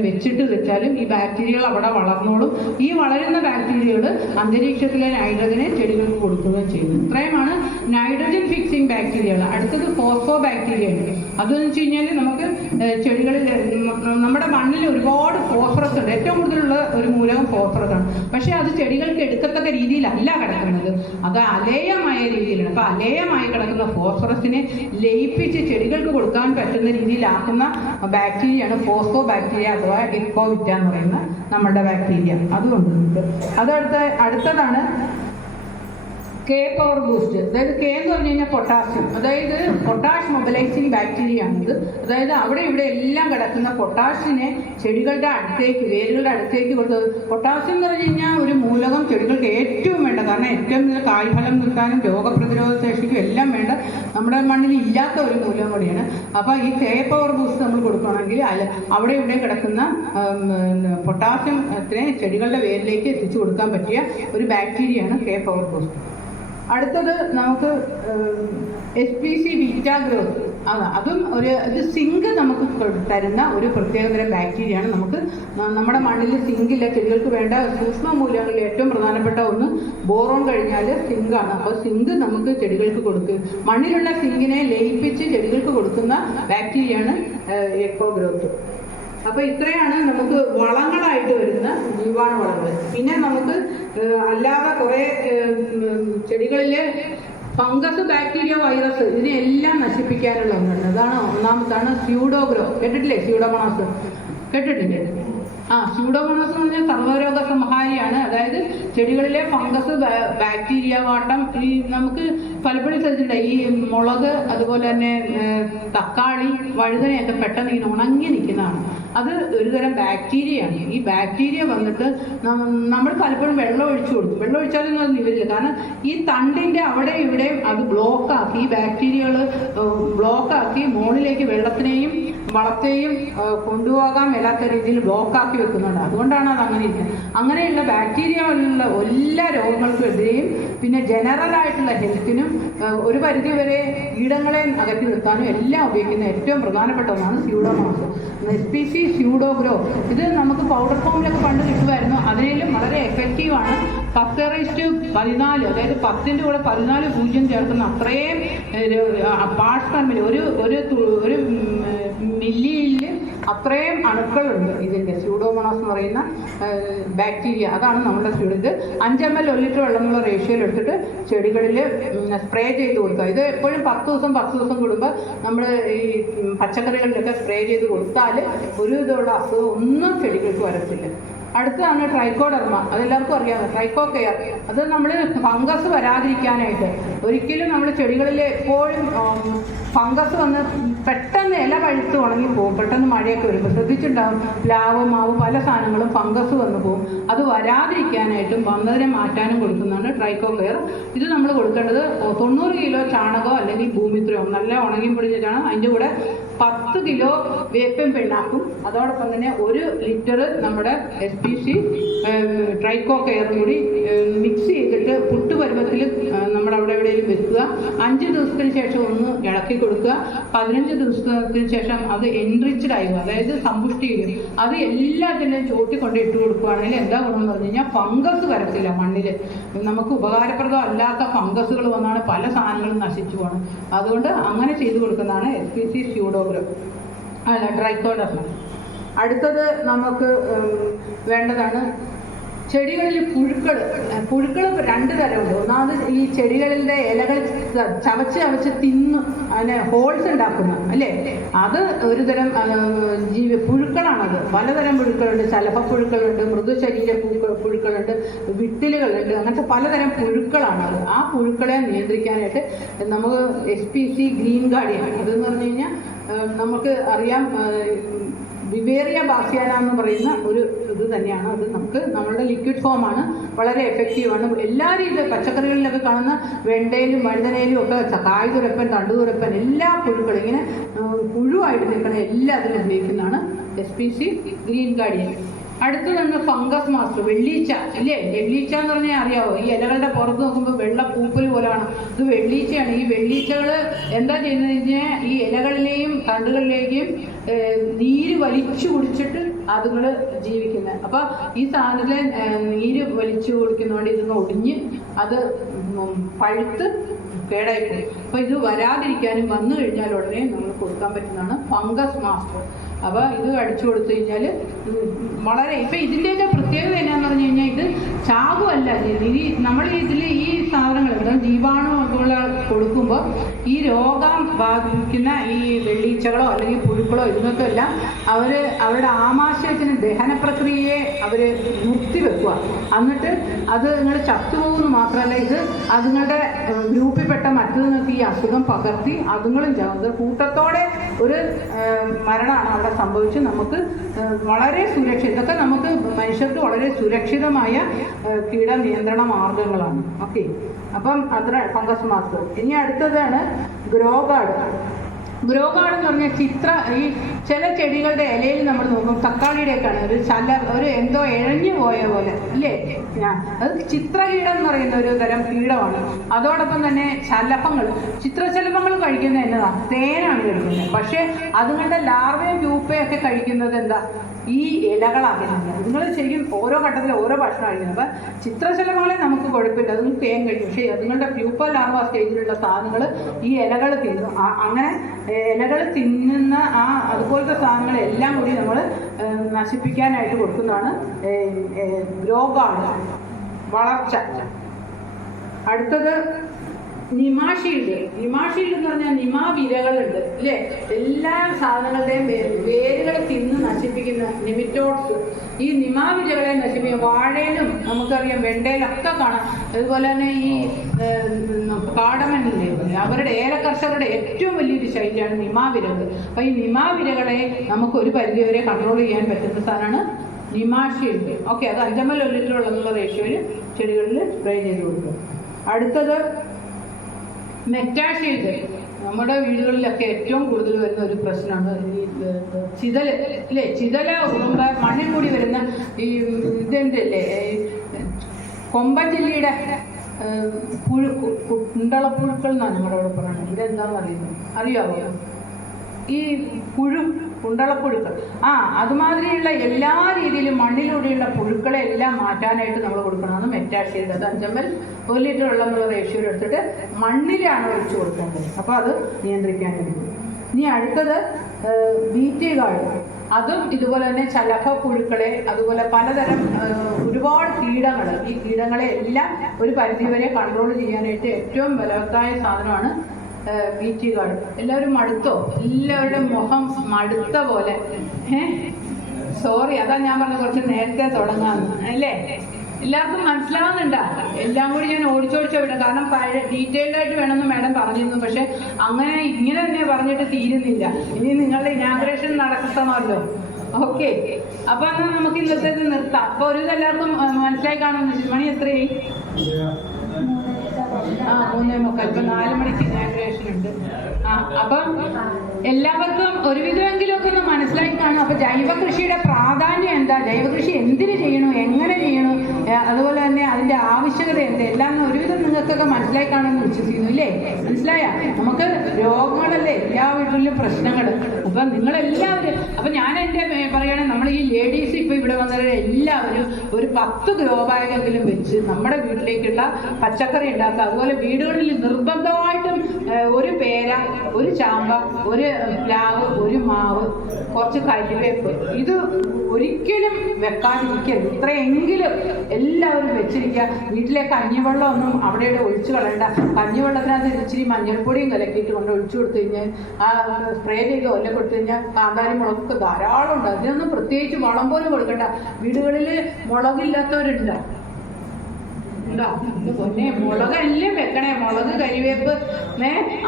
വെച്ചാലും ഈ ബാക്ടീരിയകൾ അവിടെ വളർന്നോളും. ഈ വളരുന്ന ബാക്ടീരിയകൾ അന്തരീക്ഷത്തിലെ നൈട്രജനെ ചെടികൾക്ക് കൊടുക്കുകയും ചെയ്യുന്നു. ഇത്രയുമാണ് നൈട്രജൻ ഫിക്സിംഗ് ബാക്ടീരിയകൾ. അടുത്തത് ഫോസ്ഫോ ബാക്ടീരിയ ഉണ്ട്. അതെന്ന് വെച്ച് കഴിഞ്ഞാൽ നമുക്ക് ചെടികളിൽ നമ്മുടെ മണ്ണിൽ ഒരുപാട് ഫോസ്ഫറസ് ഉണ്ട്. ഏറ്റവും കൂടുതലുള്ള ഒരു മൂലകം ഫോസ്ഫറസ് ആണ്. പക്ഷേ അത് ചെടികൾക്ക് എടുക്കത്തക്ക രീതിയിലല്ല കിടക്കുന്നത്. അത് അലേയമായ രീതിയിലാണ്. അപ്പോൾ അലേയമായി കിടക്കുന്ന ഫോസ്ഫറസിനെ ലയിപ്പിച്ച് ചെടികൾക്ക് കൊടുക്കാൻ പറ്റുന്ന രീതിയിലാക്കുന്ന ബാക്ടീരിയയാണ് ഫോസ്ഫോ ബാക്ടീരിയ അഥവാ എക്കോവിറ്റ എന്ന് പറയുന്ന നമ്മുടെ ബാക്ടീരിയ. അതുകൊണ്ട് അടുത്തതാണ് കെ പവർ ബൂസ്റ്റ്. അതായത് കെ എന്ന് പറഞ്ഞു കഴിഞ്ഞാൽ പൊട്ടാസ്യം. അതായത് പൊട്ടാഷ് മൊബിലൈസിങ് ബാക്ടീരിയ ആണിത്. അതായത് അവിടെ ഇവിടെ എല്ലാം കിടക്കുന്ന പൊട്ടാഷിനെ ചെടികളുടെ അടുത്തേക്ക്, വേരുകളുടെ അടുത്തേക്ക് കൊടുത്തത്. പൊട്ടാസ്യം എന്ന് പറഞ്ഞു കഴിഞ്ഞാൽ ഒരു മൂലകം ചെടികൾക്ക് ഏറ്റവും വേണ്ട. കാരണം ഏറ്റവും നല്ല കായ്ഫലം നിൽക്കാനും രോഗപ്രതിരോധ ശേഷിക്കും എല്ലാം വേണ്ട നമ്മുടെ മണ്ണിൽ ഇല്ലാത്ത ഒരു മൂലകം കൂടിയാണ്. അപ്പോൾ ഈ കെ പവർ ബൂസ്റ്റ് നമ്മൾ കൊടുക്കുകയാണെങ്കിൽ അവിടെ ഇവിടെ കിടക്കുന്ന പൊട്ടാസ്യത്തിനെ ചെടികളുടെ വേരിലേക്ക് എത്തിച്ചു കൊടുക്കാൻ പറ്റിയ ഒരു ബാക്ടീരിയയാണ് കെ പവർ ബൂസ്റ്റ്. അടുത്തത് നമുക്ക് SPC ബീറ്റാ ഗ്രോത്ത്. അതും ഇത് സിങ്ക് നമുക്ക് തരുന്ന ഒരു പ്രത്യേകതരം ബാക്ടീരിയയാണ്. നമുക്ക് നമ്മുടെ മണ്ണിൽ സിങ്കില്ല. ചെടികൾക്ക് വേണ്ട സൂക്ഷ്മ മൂലകങ്ങളിൽ ഏറ്റവും പ്രധാനപ്പെട്ട ഒന്ന് ബോറോൺ കഴിഞ്ഞാൽ സിങ്കാണ്. അപ്പോൾ സിങ്ക് നമുക്ക് ചെടികൾക്ക് കൊടുക്കുക. മണ്ണിലുള്ള സിങ്കിനെ ലയിപ്പിച്ച് ചെടികൾക്ക് കൊടുക്കുന്ന ബാക്ടീരിയയാണ് എക്കോ ഗ്രോത്ത്. അപ്പോൾ ഇത്രയാണ് നമുക്ക് വളങ്ങളായിട്ട് വരുന്ന ജീവാണു വളങ്ങൾ. പിന്നെ നമുക്ക് അല്ലാതെ കുറേ ചെടികളിലെ ഫംഗസ്, ബാക്ടീരിയ, വൈറസ് ഇതിനെല്ലാം നശിപ്പിക്കാനുള്ള ഒന്നുണ്ട്. ഒന്നാമത്താണ് സ്യൂഡോഗ്രോ. കേട്ടിട്ടില്ലേ? സ്യൂഡോമോണാസ് കേട്ടിട്ടില്ലേ? സ്യൂഡോമോണാസ് എന്ന് പറഞ്ഞാൽ സർവ്വരോഗ സംഹാരിയാണ്. അതായത് ചെടികളിലെ ഫംഗസ്, ബാക്ടീരിയ, വാട്ടം ഈ നമുക്ക് പലപ്പോഴും ശ്രദ്ധിച്ചിട്ടുണ്ട്. ഈ മുളക്, അതുപോലെ തന്നെ തക്കാളി, വഴുതനയൊക്കെ പെട്ടെന്ന് ഇങ്ങനെ ഉണങ്ങി നിൽക്കുന്നതാണ്. അത് ഒരുതരം ബാക്ടീരിയയാണ്. ഈ ബാക്ടീരിയ വന്നിട്ട് നമ്മൾ പലപ്പോഴും വെള്ളം ഒഴിച്ചു കൊടുക്കും. വെള്ളം ഒഴിച്ചാലൊന്നും അത് നിവരില്ല. കാരണം ഈ തണ്ടിൻ്റെ അവിടെ ഇവിടെയും അത് ബ്ലോക്കാക്കി, ഈ ബാക്ടീരിയകൾ ബ്ലോക്കാക്കി മുകളിലേക്ക് വെള്ളത്തിനെയും വളത്തെയും കൊണ്ടുപോകാൻ മേലാത്ത രീതിയിൽ ബ്ലോക്കാക്കി വെക്കുന്നുണ്ട്. അതുകൊണ്ടാണ് അത് അങ്ങനെ ഇരിക്കുന്നത്. അങ്ങനെയുള്ള ബാക്ടീരിയകളുള്ള എല്ലാ രോഗങ്ങൾക്കും എതിരെയും പിന്നെ ജനറലായിട്ടുള്ള ഹെൽത്തിനും ഒരു പരിധിവരെ കീടങ്ങളെ അകറ്റി നിർത്താനും എല്ലാം ഉപയോഗിക്കുന്ന ഏറ്റവും പ്രധാനപ്പെട്ട ഒന്നാണ് സ്യൂഡോമോണാസ്. SPC സ്യൂഡോഗ്രോ ഇത് നമുക്ക് പൗഡർ ഫോമിലൊക്കെ പണ്ട് കിട്ടുമായിരുന്നു. അതിലും വളരെ എഫക്റ്റീവാണ്. 10:14, അതായത് 10ന്റെ കൂടെ 14 പൂജ്യം ചേർക്കുന്ന അത്രയും പാർട്സ് പെർ മില്ലി, ഒരു മില്ലിയിൽ അത്രയും അണുക്കളുണ്ട് ഇതിൻ്റെ സ്യൂഡോമോണാസ് എന്ന് പറയുന്ന ബാക്ടീരിയ. അതാണ് നമ്മുടെ സ്യൂഡ്. 5 ml 1 ലിറ്റർ വെള്ളമുള്ള റേഷ്യോയിൽ എടുത്തിട്ട് ചെടികളിൽ സ്പ്രേ ചെയ്ത് കൊടുക്കുക. ഇത് എപ്പോഴും 10 ദിവസം കൂടുമ്പോൾ നമ്മൾ ഈ പച്ചക്കറികളിലൊക്കെ സ്പ്രേ ചെയ്ത് കൊടുത്താൽ ഒരു വിധമുള്ള അസുഖം ഒന്നും ചെടികൾക്ക് വരത്തില്ല. അടുത്തതാണ് ട്രൈക്കോഡെർമ. അതെല്ലാവർക്കും അറിയാമോ, ട്രൈക്കോ കെയർ. അത് നമ്മൾ ഫംഗസ് വരാതിരിക്കാനായിട്ട് ഒരിക്കലും നമ്മൾ ചെടികളിൽ എപ്പോഴും ഫംഗസ് വന്ന് പെട്ടെന്ന് ഇല പഴുത്ത് ഉണങ്ങി പോകും. പെട്ടെന്ന് മഴയൊക്കെ വരുമ്പോൾ ശ്രദ്ധിച്ചിട്ടുണ്ടാകും, പ്ലാവ് മാവ് പല സാധനങ്ങളും ഫംഗസ് വന്നു പോകും. അത് വരാതിരിക്കാനായിട്ടും വന്നതിനെ മാറ്റാനും കൊടുക്കുന്നതാണ് ട്രൈക്കോ കെയർ. ഇത് നമ്മൾ കൊടുക്കേണ്ടത് 90 കിലോ ചാണകമോ അല്ലെങ്കിൽ ഭൂമിത്രയോ നല്ല ഉണങ്ങി പൊടിഞ്ഞ ചാണകം, അതിൻ്റെ കൂടെ 10 കിലോ വേപ്പൻ പിണ്ണാക്കും, അതോടൊപ്പം തന്നെ 1 ലിറ്റർ നമ്മുടെ SPC ട്രൈക്കോ കെയറും കൂടി മിക്സ് ചെയ്തിട്ട് പുട്ടുപരുവത്തിൽ നമ്മുടെ അവിടെ എവിടെയെങ്കിലും വെക്കുക. 5 ദിവസത്തിന് ശേഷം ഒന്ന് ഇളക്കി കൊടുക്കുക. 15 ദിവസത്തിന് ശേഷം അത് എൻറിച്ച്ഡ് ആയി, അതായത് സമ്പുഷ്ടി ചെയ്യും. അത് എല്ലാത്തിൻ്റെയും ചോട്ടിക്കൊണ്ട് ഇട്ട് കൊടുക്കുകയാണെങ്കിൽ എന്താ ഗുണമെന്ന് പറഞ്ഞു കഴിഞ്ഞാൽ ഫംഗസ് വരത്തില്ല മണ്ണിൽ. നമുക്ക് ഉപകാരപ്രദം അല്ലാത്ത ഫംഗസുകൾ വന്നാണ് പല സാധനങ്ങളും നശിച്ചു പോകണം. അതുകൊണ്ട് അങ്ങനെ ചെയ്തു കൊടുക്കുന്നതാണ് SPC സ്യൂഡോഗ്രോ അല്ല ട്രൈക്കോഡെർമ. അടുത്തത് നമുക്ക് വേണ്ടതാണ് ചെടികളിൽ പുഴുക്കൾ 2 തരമുണ്ട്. ഒന്നാമത് ഈ ചെടികളിലെ ഇലകൾ ചവച്ച് തിന്ന് അതിനെ ഹോൾസ് ഉണ്ടാക്കുന്ന അല്ലേ, അത് ഒരു തരം പുഴുക്കളാണത്. പലതരം പുഴുക്കളുണ്ട്. ചലഭപ്പുഴുക്കളുണ്ട്, മൃദുശരീര പുഴുക്കളുണ്ട്, വിട്ടിലുകളുണ്ട്, അങ്ങനത്തെ പലതരം പുഴുക്കളാണത്. ആ പുഴുക്കളെ നിയന്ത്രിക്കാനായിട്ട് നമുക്ക് SPC ഗ്രീൻ ഗാർഡിയൻ, അതെന്ന് പറഞ്ഞു കഴിഞ്ഞാൽ നമുക്ക് അറിയാം വിവേറിയ ബാസിയാന എന്ന് പറയുന്ന ഒരു ഇത് തന്നെയാണ്. അത് നമുക്ക് നമ്മളുടെ ലിക്വിഡ് ഫോമാണ്, വളരെ എഫക്റ്റീവാണ്. എല്ലാ രീതിയിലും പച്ചക്കറികളിലൊക്കെ കാണുന്ന വെണ്ടയിലും വഴുതനയിലും ഒക്കെ കായ്തുരപ്പൻ, തണ്ടുതുരപ്പൻ, എല്ലാ പുഴുക്കളും ഇങ്ങനെ പുഴുവായിട്ട് നിൽക്കുന്ന എല്ലാത്തിനും ഉപയോഗിക്കുന്നതാണ് SPC ഗ്രീൻ ഗാർഡിയൻ. അടുത്തതാണ് ഫംഗസ് മാസ്റ്റർ, വെള്ളീച്ച അല്ലേ. വെള്ളീച്ച എന്ന് പറഞ്ഞാൽ അറിയാവോ, ഈ ഇലകളുടെ പുറത്ത് നോക്കുമ്പോൾ വെള്ള പൂപ്പൽ പോലെയാണ്. ഇത് വെള്ളീച്ചയാണ്. ഈ വെള്ളീച്ചകൾ എന്താ ചെയ്യുന്നത് കഴിഞ്ഞാൽ ഈ ഇലകളിലെയും തണ്ടുകളിലേക്കും നീര് വലിച്ചു കുടിച്ചിട്ട് അതുങ്ങൾ ജീവിക്കുന്നത്. അപ്പോൾ ഈ സാധനത്തിലെ നീര് വലിച്ചു കുടിക്കുന്നതുകൊണ്ട് ഇതിന് ഒടിഞ്ഞ് അത് പഴുത്ത് കേടായിപ്പോയി. അപ്പോൾ ഇത് വരാതിരിക്കാനും വന്നു കഴിഞ്ഞാൽ ഉടനെ നമ്മൾ കൊടുക്കാൻ പറ്റുന്നതാണ് ഫംഗസ് മാസ്റ്റർ. അപ്പോൾ ഇത് അടിച്ചു കൊടുത്തു കഴിഞ്ഞാൽ വളരെ ഇപ്പം ഇതിൻ്റെയൊക്കെ പ്രത്യേകത എന്നാന്ന് പറഞ്ഞു കഴിഞ്ഞാൽ ഇത് ചാകുമല്ല. നമ്മൾ ഇതിൽ ഈ സാധനങ്ങൾ ജീവാണുകൾ കൊടുക്കുമ്പോൾ ഈ രോഗം ബാധിക്കുന്ന ഈ വെള്ളീച്ചകളോ അല്ലെങ്കിൽ പുഴുക്കളോ ഇതിനൊക്കെല്ലാം അവരുടെ ആമാശയത്തിന് ദഹന പ്രക്രിയയെ അവർ നിർത്തിവെക്കുക. എന്നിട്ട് അത് നിങ്ങൾ ചത്തുപോകുന്നു മാത്രമല്ല, ഇത് അതുങ്ങളുടെ ഗ്രൂപ്പിൽപ്പെട്ട മറ്റതുങ്ങൾക്ക് ഈ അസുഖം പകർത്തി അതുങ്ങളും ചാവുന്നത്. കൂട്ടത്തോടെ ഒരു മരണമാണ് അവിടെ സംഭവിച്ച് നമുക്ക് വളരെ ഇതൊക്കെ നമുക്ക് മനുഷ്യർക്ക് വളരെ സുരക്ഷിതമായ കീട നിയന്ത്രണ മാർഗങ്ങളാണ്. ഓക്കെ, അപ്പം അത്ര ഫംഗസ് മാസ്റ്റർ. ഇനി അടുത്തതാണ് ഗ്രോ ഗാർഡ്. ഗ്രോ ഗാർഡ് എന്ന് പറഞ്ഞാൽ ഈ ചില ചെടികളുടെ ഇലയിൽ നമ്മൾ നോക്കും, തക്കാളിയുടെയൊക്കെയാണ് ഒരു എന്തോ ഇഴഞ്ഞു പോയ പോലെ അല്ലേ. അത് ചിത്രകീടം എന്ന് പറയുന്ന ഒരു തരം കീടമാണ്. അതോടൊപ്പം തന്നെ ചിത്രശലഭങ്ങൾ കഴിക്കുന്നത് എന്നതാണ്, തേനാണ് കഴിക്കുന്നത്. പക്ഷെ അതുങ്ങളുടെ ലാർവയും പ്യൂപ്പയൊക്കെ കഴിക്കുന്നത് എന്താ, ഈ ഇലകളാണ്. നിങ്ങൾ ശരിക്കും ഓരോ ഘട്ടത്തിൽ ഓരോ ഭക്ഷണം കഴിക്കുന്നത്. അപ്പം ചിത്രശലഭങ്ങളെ നമുക്ക് കുഴപ്പമില്ല, അതുങ്ങൾ തേൻ കഴിക്കും. പക്ഷേ അതുങ്ങളുടെ പ്യൂപ്പ ലാർവ സ്റ്റേജിലുള്ള സാധനങ്ങൾ ഈ ഇലകൾ തിന്നും. അങ്ങനെ ഇലകൾ തിന്നുന്ന അതുപോലത്തെ സാധനങ്ങളെല്ലാം കൂടി നമ്മൾ നശിപ്പിക്കാനായിട്ട് കൊടുക്കുന്നതാണ് ഗ്രോ ഗാർഡ്, വളർച്ച. അടുത്തത് നിമാഷീൽഡ്. നിമാഷീൽഡ് എന്ന് പറഞ്ഞാൽ നിമാവിരകളുണ്ട് അല്ലേ. എല്ലാ സാധനങ്ങളുടെയും വേരുകൾ തിന്ന് നശിപ്പിക്കുന്ന നിമിറ്റോഡ്സ്. ഈ നിമാവിരകളെ നശിപ്പിക്കുക. വാഴയിലും നമുക്കറിയാം, വെണ്ടയിലൊക്കെ കാണാം. അതുപോലെ തന്നെ ഈ കാടമനിലെ അവരുടെ ഏലകർഷകരുടെ ഏറ്റവും വലിയൊരു ശൈലിയാണ് നിമാവിരകൾ. അപ്പോൾ ഈ നിമാവിരകളെ നമുക്ക് ഒരു പരിധിവരെ കൺട്രോൾ ചെയ്യാൻ പറ്റുന്ന സാധനമാണ് നിമാഷീൽഡ്. ഓക്കെ, അത് 5 ml 1 ലിറ്റർ വെള്ളമുള്ള റേഷ്യോയിൽ ചെടികളിൽ സ്പ്രേ ചെയ്ത് കൊടുക്കും. അടുത്തത് മെറ്റാഷീൽഡ്. നമ്മുടെ വീടുകളിലൊക്കെ ഏറ്റവും കൂടുതൽ വരുന്ന ഒരു പ്രശ്നമാണ് ഈ ചിതൽ അല്ലേ. ചിതല ഉറുമ്പ മണ്ണിൽ കൂടി വരുന്ന ഈ ഇതെന്തല്ലേ കൊമ്പഞ്ചെല്ലിയുടെ കുണ്ടളപ്പുഴുക്കൾ എന്നാണ് ഞങ്ങളുടെ അവിടെ പറയുന്നത്. ഇതെന്താണെന്ന് അറിയാമോ? ഈ കുണ്ടളപ്പുഴുക്കൾ അതുമാതിരിയുള്ള എല്ലാ രീതിയിലും മണ്ണിലൂടെയുള്ള പുഴുക്കളെ എല്ലാം മാറ്റാനായിട്ട് നമ്മൾ കൊടുക്കണമെന്ന് മെറ്റാഷീൽഡ്. അത് 5 ml 1 ലിറ്റർ വെള്ളം എന്നുള്ള റേഷ്യോയിൽ എടുത്തിട്ട് മണ്ണിലാണ് ഒഴിച്ചു കൊടുക്കേണ്ടത്. അപ്പോൾ അത് നിയന്ത്രിക്കാനായിരിക്കും. ഇനി അടുത്തത് ബീറ്റി ഗാർഡ്. അതും ഇതുപോലെ തന്നെ ചലഭ പുഴുക്കളെ, അതുപോലെ പലതരം ഒരുപാട് കീടങ്ങൾ, ഈ കീടങ്ങളെ എല്ലാം ഒരു പരിധിവരെ കൺട്രോൾ ചെയ്യാനായിട്ട് ഏറ്റവും ബലവത്തായ സാധനമാണ് ബീറ്റി ഗാർഡ്. എല്ലാവരും മടുത്തോ? എല്ലാവരുടെ മുഖം മടുത്ത പോലെ. സോറി, അതാ ഞാൻ പറഞ്ഞ കുറച്ച് നേരത്തെ തുടങ്ങാമെന്ന് അല്ലേ. എല്ലാവർക്കും മനസ്സിലാവുന്നുണ്ടോ? എല്ലാം കൂടി ഞാൻ ഓടിച്ചോടിച്ചോ വിടാം. കാരണം ഡീറ്റെയിൽഡ് ആയിട്ട് വേണമെന്ന് മാഡം പറഞ്ഞിരുന്നു. പക്ഷെ അങ്ങനെ ഇങ്ങനെ തന്നെ പറഞ്ഞിട്ട് തീരുന്നില്ല. ഇനി നിങ്ങളുടെ ഇനാഗ്രേഷൻ നടക്കണമല്ലോ. ഓക്കെ, അപ്പൊ എന്നാൽ നമുക്ക് ഇന്നത്തേത് നിർത്താം. അപ്പൊ ഒരു എല്ലാവർക്കും മനസ്സിലായി കാണുന്നു. മണി എത്രയായി? 3:45. ഇപ്പൊ 4 മണിക്ക് ഇനാഗ്രേഷൻ ഉണ്ട്. അപ്പം എല്ലാവർക്കും ഒരുവിധമെങ്കിലും ഒക്കെ ഒന്ന് മനസ്സിലായി കാണും. അപ്പൊ ജൈവ കൃഷിയുടെ പ്രാധാന്യം എന്താ, ജൈവ കൃഷി എന്തിനു ചെയ്യണു, എങ്ങനെ ചെയ്യണു, അതുപോലെ തന്നെ അതിന്റെ ആവശ്യകത എന്താ, എല്ലാം ഒരുവിധം നിങ്ങൾക്കൊക്കെ മനസ്സിലായി കാണുമെന്ന് വിശ്വസിക്കുന്നു ഇല്ലേ. മനസ്സിലായ? നമുക്ക് രോഗങ്ങളല്ലേ എല്ലാ വീട്ടിലും പ്രശ്നങ്ങൾ. അപ്പൊ നിങ്ങളെല്ലാവരും, അപ്പൊ ഞാൻ എന്റെ പറയുകയാണെങ്കിൽ നമ്മൾ ഈ ലേഡീസ് ഇപ്പൊ ഇവിടെ വന്നവരെ എല്ലാവരും ഒരു 10 ഗ്രോ ബാഗെങ്കിലും വെച്ച് നമ്മുടെ വീട്ടിലേക്കുള്ള പച്ചക്കറി ഉണ്ടാക്കുക. അതുപോലെ വീടുകളിൽ നിർബന്ധമായിട്ടും ഒരു പേര, ഒരു ചാമ്പ, ഒരു പ്ലാവ്, ഒരു മാവ്, കുറച്ച് കരിവേപ്പ്, ഇത് ഒരിക്കലും വെക്കാതിരിക്കരുത്. ഇത്രയെങ്കിലും എല്ലാവരും വെച്ചിരിക്കുക. വീട്ടിലെ കഞ്ഞിവെള്ളം ഒന്നും അവിടെ ഒഴിച്ചു കളയണ്ട. കഞ്ഞിവെള്ളത്തിനകത്ത് ഇച്ചിരി മഞ്ഞൾപ്പൊടിയും കലക്കിയിട്ട് കൊണ്ട് ഒഴിച്ചു കൊടുത്തു കഴിഞ്ഞാൽ, സ്പ്രേ ചെയ്ത് ഒല്ല കൊടുത്തു കഴിഞ്ഞാൽ കാന്താരി മുളകൊക്കെ ധാരാളം ഉണ്ട്. അതിനൊന്നും പ്രത്യേകിച്ച് വളം പോലും കൊടുക്കണ്ട. വീടുകളിൽ മുളകില്ലാത്തവരുണ്ട്. പൊന്നെ, മുളകല്ലേ വെക്കണേ. മുളക്, കരിവേപ്പ്,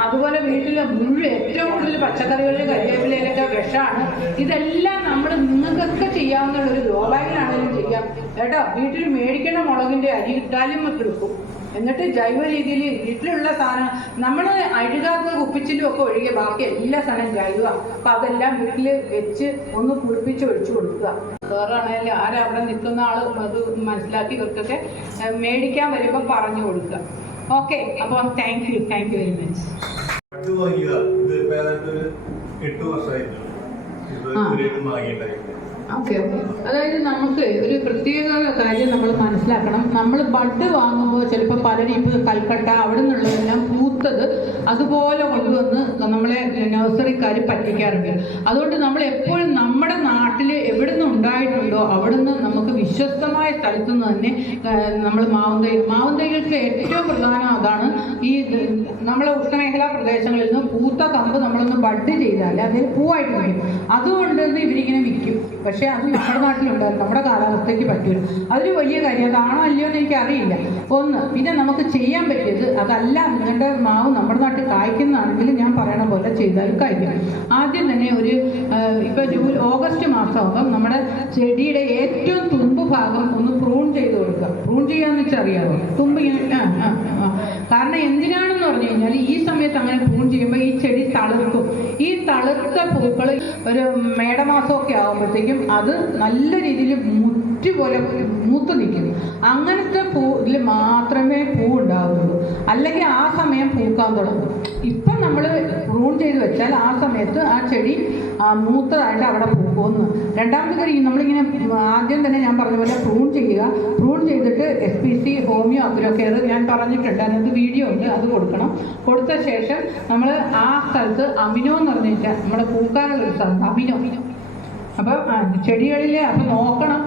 അതുപോലെ വീട്ടിൽ മുഴുവൻ ഏറ്റവും കൂടുതൽ പച്ചക്കറികളിൽ കരിവേപ്പിലൊക്കെ വിഷമാണ്. ഇതെല്ലാം നമ്മൾ നിങ്ങൾക്കൊക്കെ ചെയ്യാവുന്ന ഒരു ഗ്രോ ബാഗിലാണെങ്കിലും ചെയ്യാം കേട്ടോ. വീട്ടിൽ മേടിക്കുന്ന മുളകിന്റെ അരി ഇട്ടാലും എടുക്കും. എന്നിട്ട് ജൈവ രീതിയിൽ വീട്ടിലുള്ള സാധനം നമ്മൾ അഴുകാത്ത കുപ്പിച്ചിലും ഒക്കെ ഒഴികെ ബാക്കി എല്ലാ സാധനം ജൈവ. അപ്പൊ അതെല്ലാം വീട്ടിൽ വെച്ച് ഒന്ന് കുളിപ്പിച്ച് ഒഴിച്ചു കൊടുക്കുക. വേറാണെങ്കിലും അവിടെ നിൽക്കുന്ന ആള് അത് മനസ്സിലാക്കി ഇവർക്കൊക്കെ മേടിക്കാൻ വരുമ്പോൾ പറഞ്ഞു കൊടുക്കുക. ഓക്കെ, അപ്പോൾ thank you very much. Okay, അതായത് നമുക്ക് ഒരു പ്രത്യേക കാര്യം നമ്മൾ മനസ്സിലാക്കണം. നമ്മൾ ബഡ് വാങ്ങുമ്പോൾ ചിലപ്പോൾ പലരും ഇപ്പോൾ കൽക്കട്ട അവിടെ നിന്നുള്ളതെല്ലാം പൂത്തത് അതുപോലെ കൊണ്ടുവന്ന് നമ്മളെ നഴ്സറിക്കാർ പറ്റിക്കാറുണ്ട്. അതുകൊണ്ട് നമ്മൾ എപ്പോഴും നമ്മുടെ നാട്ടിൽ എവിടെ നിന്ന് ഉണ്ടായിട്ടുണ്ടോ അവിടുന്ന് നമുക്ക് വിശ്വസ്തമായ സ്ഥലത്തു നിന്ന് തന്നെ നമ്മൾ മാവുന്തൈകൾക്ക് ഏറ്റവും പ്രധാനം അതാണ്. ഈ നമ്മളെ ഉഷ്ണമേഖലാ പ്രദേശങ്ങളിൽ നിന്ന് പൂത്ത കമ്പ് നമ്മളൊന്ന് ബഡ് ചെയ്താൽ അതിൽ പൂവായിട്ട് വരും. അതുകൊണ്ട് ഇവരിങ്ങനെ വിൽക്കും. പക്ഷെ അത് നമ്മുടെ നാട്ടിലുണ്ടായിരുന്നു, നമ്മുടെ കാലാവസ്ഥയ്ക്ക് പറ്റൂല. അതൊരു വലിയ കാര്യം. അതാണോ അല്ലയോ എന്ന് എനിക്കറിയില്ല. ഒന്ന്, പിന്നെ നമുക്ക് ചെയ്യാൻ പറ്റിയത് അതല്ല, നിങ്ങളുടെ മാവ് നമ്മുടെ നാട്ടിൽ കായ്ക്കുന്നതാണെങ്കിൽ ഞാൻ പറയണ പോലെ ചെയ്താൽ കായ്ക്കും. ആദ്യം തന്നെ ഒരു ഇപ്പൊ ഓഗസ്റ്റ് മാസമാകുമ്പം നമ്മുടെ ചെടിയുടെ ഏറ്റവും തുമ്പ് ഭാഗം ഒന്ന് പ്രൂൺ ചെയ്ത് കൊടുക്കുക. പ്രൂൺ ചെയ്യാന്ന് വെച്ചാൽ അറിയാമോ? തുമ്പ് ഇങ്ങനെ കാരണം എന്തിനാണെന്ന് പറഞ്ഞു കഴിഞ്ഞാൽ ഈ സമയത്ത് അങ്ങനെ പ്രൂൺ ചെയ്യുമ്പോൾ ഈ ചെടി തളിർക്കും. ഈ തളിർത്ത പൂക്കൾ ഒരു മേടമാസമൊക്കെ ആകുമ്പോഴത്തേക്കും അത് നല്ല രീതിയിൽ മുറ്റ് പോലെ മൂത്ത് നിൽക്കും. അങ്ങനത്തെ പൂവിൽ മാത്രമേ പൂ ഉണ്ടാവുള്ളൂ. അല്ലെങ്കിൽ ആ സമയം പൂക്കാൻ തുടങ്ങും. ഇപ്പം നമ്മൾ പ്രൂൺ ചെയ്ത് വെച്ചാൽ ആ സമയത്ത് ആ ചെടി മൂത്തതായിട്ട് അവിടെ പൂക്കുമെന്ന്. രണ്ടാമത്തെ കാര്യം, നമ്മളിങ്ങനെ ആദ്യം തന്നെ ഞാൻ പറഞ്ഞ പോലെ പ്രൂൺ ചെയ്യുക. പ്രൂൺ ചെയ്തിട്ട് SPC, ഹോമിയോ, അഗ്രോ കെയർ ഞാൻ പറഞ്ഞിട്ടുണ്ട്, അതിനകത്ത് വീഡിയോ ഉണ്ട്, അത് കൊടുക്കണം. കൊടുത്ത ശേഷം നമ്മൾ ആ സ്ഥലത്ത് അമിനോ എന്ന് പറഞ്ഞിട്ട് നമ്മുടെ പൂക്കാനുള്ള ഒരു സ്ഥലം അമിനോ. അപ്പം ചെടികളിൽ അപ്പം നോക്കണം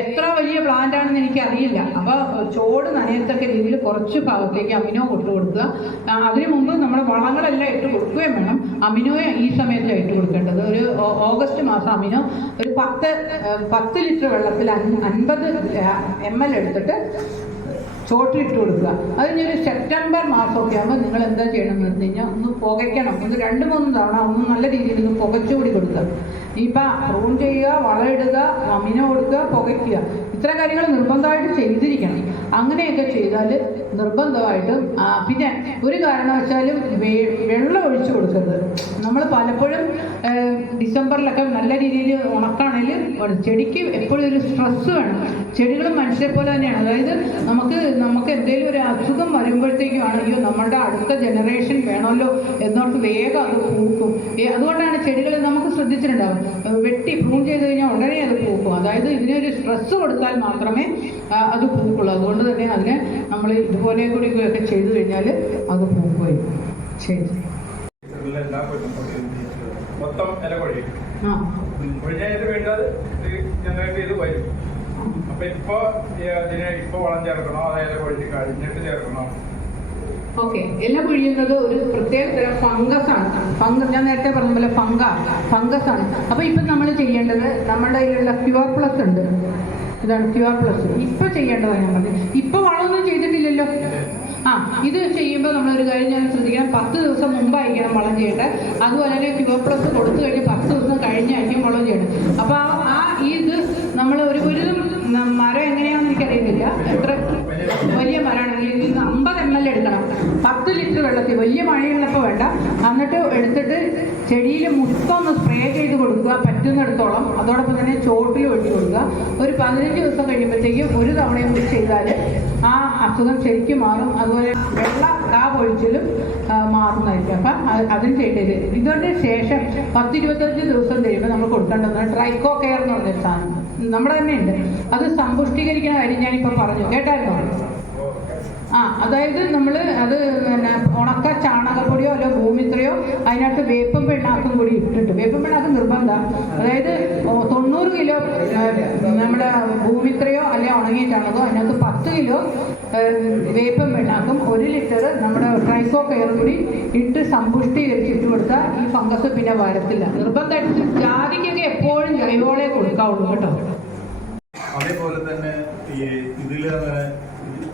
എത്ര വലിയ പ്ലാന്റ് ആണെന്ന് എനിക്കറിയില്ല. അപ്പോൾ ചോട് നനയത്തക്ക രീതിയിൽ കുറച്ച് ഭാഗത്തേക്ക് അമിനോ ഇട്ട് കൊടുക്കുക. അതിനു മുമ്പ് നമ്മുടെ വളങ്ങളെല്ലാം ഇട്ട് കൊടുക്കുകയും വേണം. അമിനോയെ ഈ സമയത്താണ് ഇട്ട് കൊടുക്കേണ്ടത്. ഒരു ഓഗസ്റ്റ് മാസം അമിനോ ഒരു 10 ലിറ്റർ വെള്ളത്തിൽ 50 ml എടുത്തിട്ട് ചോട്ടിലിട്ട് കൊടുക്കുക. അതിനൊരു സെപ്റ്റംബർ മാസമൊക്കെ ആകുമ്പോൾ നിങ്ങൾ എന്താ ചെയ്യണമെന്ന് പറഞ്ഞു കഴിഞ്ഞാൽ ഒന്ന് പുകയ്ക്കണം. ഒന്ന് 2-3 തവണ ഒന്ന് നല്ല രീതിയിൽ ഒന്ന് പുകച്ചുകൂടി കൊടുക്കുക. ഇപ്പം പ്രൂൺ ചെയ്യുക, വളമിടുക, മിനോ കൊടുക്കുക, പുകയ്ക്കുക, ഇത്ര കാര്യങ്ങൾ നിർബന്ധമായിട്ട് ചെയ്തിരിക്കണം. അങ്ങനെയൊക്കെ ചെയ്താൽ നിർബന്ധമായിട്ടും പിന്നെ ഒരു കാരണവശാലും വെള്ളം ഒഴിച്ചു കൊടുക്കരുത്. നമ്മൾ പലപ്പോഴും ഡിസംബറിലൊക്കെ നല്ല രീതിയിൽ ഉണക്കാണെങ്കിൽ ചെടിക്ക് എപ്പോഴും ഒരു സ്ട്രെസ് വേണം. ചെടികളും മനുഷ്യരെ പോലെ തന്നെയാണ്. അതായത് നമുക്ക് എന്തെങ്കിലും ഒരു അസുഖം വരുമ്പോഴത്തേക്കുമാണ് അയ്യോ നമ്മളുടെ അടുത്ത ജനറേഷൻ വേണമല്ലോ എന്നോർത്ത് വേഗം അത് പൂക്കും. അതുകൊണ്ടാണ് ചെടികൾ നമുക്ക് ശ്രദ്ധിച്ചിട്ടുണ്ടാവും വെട്ടി പ്രൂൺ ചെയ്ത് കഴിഞ്ഞാൽ ഉടനെ അത് പൂക്കും. അതായത് ഇതിനൊരു സ്ട്രെസ് കൊടുത്താൽ മാത്രമേ അത് പൂക്കുള്ളൂ. അതുകൊണ്ട് തന്നെ അതിനെ നമ്മൾ ഇതുപോലെ കൂടി ഒക്കെ ചെയ്തു കഴിഞ്ഞാൽ അത് പൂക്കുകയും. ശരി, മൊത്തം ഇല കൊഴിയും. കൊഴിഞ്ഞതിന് വേണ്ടത് ജനറേറ്റ് ചെയ്ത് വരും. അപ്പൊ ഇപ്പൊ വളം ചേർക്കണോ അതോ ഇല കൊഴിഞ്ഞ് കഴിഞ്ഞിട്ട് ചേർക്കണോ? ഓക്കെ, ഇല പൊഴിയുന്നത് ഒരു പ്രത്യേക തരം ഫംഗസാണ്. ഞാൻ നേരത്തെ പറഞ്ഞ പോലെ ഫംഗസാണ്. അപ്പൊ ഇപ്പൊ നമ്മൾ ചെയ്യേണ്ടത് നമ്മുടെ കയ്യിലുള്ള ക്യൂർ പ്ലസ് ഉണ്ട്. ഇതാണ് ക്യൂർ പ്ലസ്. ഇപ്പൊ ചെയ്യേണ്ടതാണ് ഞാൻ പറഞ്ഞത്. ഇപ്പൊ വളമൊന്നും ചെയ്തിട്ടില്ലല്ലോ. ഇത് ചെയ്യുമ്പോൾ നമ്മളൊരു കാര്യം ഞാൻ ശ്രദ്ധിക്കണം, 10 ദിവസം മുമ്പായിരിക്കണം വളം ചെയ്യേണ്ടത്. അതുപോലെ തന്നെ ക്യൂർ പ്ലസ് കൊടുത്തു കഴിഞ്ഞ് 10 ദിവസം കഴിഞ്ഞായിരിക്കും വളം ചെയ്യേണ്ടത്. അപ്പൊ ഇത് നമ്മൾ ഒരു മരം എങ്ങനെയാണെന്ന് എനിക്കറിയുന്നില്ല. എത്ര വലിയ മരമാണെങ്കിൽ 50 ml എടുക്കണം. 10 ലിറ്റർ വെള്ളത്തിൽ, വലിയ മഴയുള്ളപ്പോൾ വേണ്ട. എന്നിട്ട് എടുത്തിട്ട് ചെടിയിൽ മൊത്തം സ്പ്രേ ചെയ്ത് കൊടുക്കുക പറ്റുന്നിടത്തോളം. അതോടൊപ്പം തന്നെ ചോട്ടിൽ ഒഴിച്ചു കൊടുക്കുക. ഒരു 15 ദിവസം കഴിയുമ്പോഴത്തേക്കും ഒരു തവണയും കൂടി ചെയ്താൽ ആ അസുഖം ശരിക്കും മാറും. അതുപോലെ കാ പൊഴിച്ചിലും മാറുന്നതായിരിക്കും. അപ്പം അതും ചെയ്തത്. ഇതിൻ്റെ ശേഷം 10-25 ദിവസം കഴിയുമ്പോൾ നമ്മൾ കൊടുക്കേണ്ടത് ട്രൈക്കോ കെയർ എന്ന് പറഞ്ഞൊരു സാധനം നമ്മുടെ തന്നെ ഉണ്ട്. അത് സമ്പുഷ്ടീകരിക്കുന്ന കാര്യം ഞാനിപ്പോൾ പറഞ്ഞു, കേട്ടായിരുന്നോ? അതായത് നമ്മൾ അത് പിന്നെ ഉണക്ക ചാണകപ്പൊടിയോ അല്ലോ ഭൂമിത്രയോ അതിനകത്ത് വേപ്പും പിണ്ണാക്കും കൂടി ഇട്ടിട്ട്, വേപ്പും പിണ്ണാക്കും നിർബന്ധം. അതായത് 90 കിലോ നമ്മുടെ ഭൂമിത്രയോ അല്ലെ ഉണങ്ങിയ ചാണകമോ, അതിനകത്ത് 10 കിലോ വേപ്പും പിണ്ണാക്കും 1 ലിറ്റർ നമ്മുടെ ട്രൈക്കോ കെയർ കൂടി ഇട്ട് സമ്പുഷ്ടീകരിച്ചിട്ട് കൊടുത്താൽ ഈ ഫംഗസ് പിന്നെ വരത്തില്ല. നിർബന്ധമായിട്ട് ജാതിക്കൊക്കെ എപ്പോഴും ജൈവവളേ കൊടുക്കാവുള്ളൂ കേട്ടോ. അതേപോലെ തന്നെ ഇതിൽ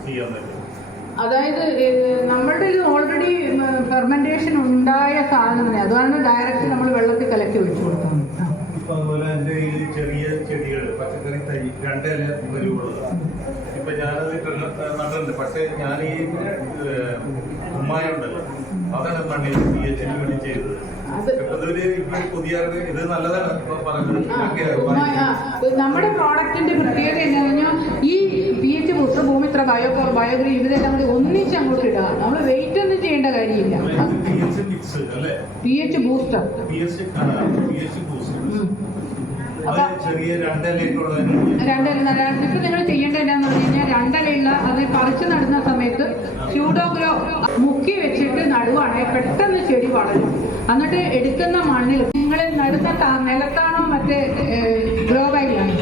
ചെയ്യാൻ പറ്റും. അതായത് നമ്മളുടെ ഇത് ഓൾറെഡി ഫെർമെന്റേഷൻ ഉണ്ടായ സാധനം, അതാണ് ഡയറക്റ്റ് നമ്മൾ വെള്ളത്തിൽ കലക്കി ഒഴിച്ചു കൊടുക്കുന്നത്. അതുപോലെ എൻ്റെ ഈ ചെറിയ ചെടികൾ പച്ചക്കറി തൈ 2 ഇല വരുവുള്ളത് ഇപ്പൊ ഞാനത് നട്ടിട്ടുണ്ട്. പക്ഷെ ഞാൻ ഈ ഉമ്മായ ഉണ്ടല്ലോ അതാണ് മണ്ണിൽ PH വേണ്ടി ചെയ്തത്. ഇത് നല്ലതാണ് നമ്മുടെ പ്രോഡക്റ്റിന്റെ പ്രത്യേകത എന്താണെന്ന് പറഞ്ഞാൽ ഈ PH ബൂസ്റ്റർ, ഭൂമിത്ര, ബയോഗ്രീൻ ഇതെല്ലാം കൂടി ഒന്നിച്ച് അങ്ങോട്ട് ഇടുക. നമ്മൾ വെയിറ്റ് ഒന്നും ചെയ്യേണ്ട കാര്യമില്ല. PH ബൂസ്റ്റർ ചെറിയ 2 ഇലയ്ക്കുള്ള ഇപ്പൊ നിങ്ങൾ ചെയ്യേണ്ടത് എന്താന്ന് പറഞ്ഞു കഴിഞ്ഞാൽ 2 ഇലയുള്ള അത് പറിച്ചു നടുന്ന സമയത്ത് സ്യൂഡോഗ്രോ മുക്കി വെച്ചിട്ട് നടുവാണെങ്കിൽ പെട്ടെന്ന് ചെടി വളരും. എന്നിട്ട് എടുക്കുന്ന മണ്ണിൽ നിങ്ങൾ നടുന്ന നിലത്താണോ മറ്റേ ഗ്രോ ബാഗിലാണ്?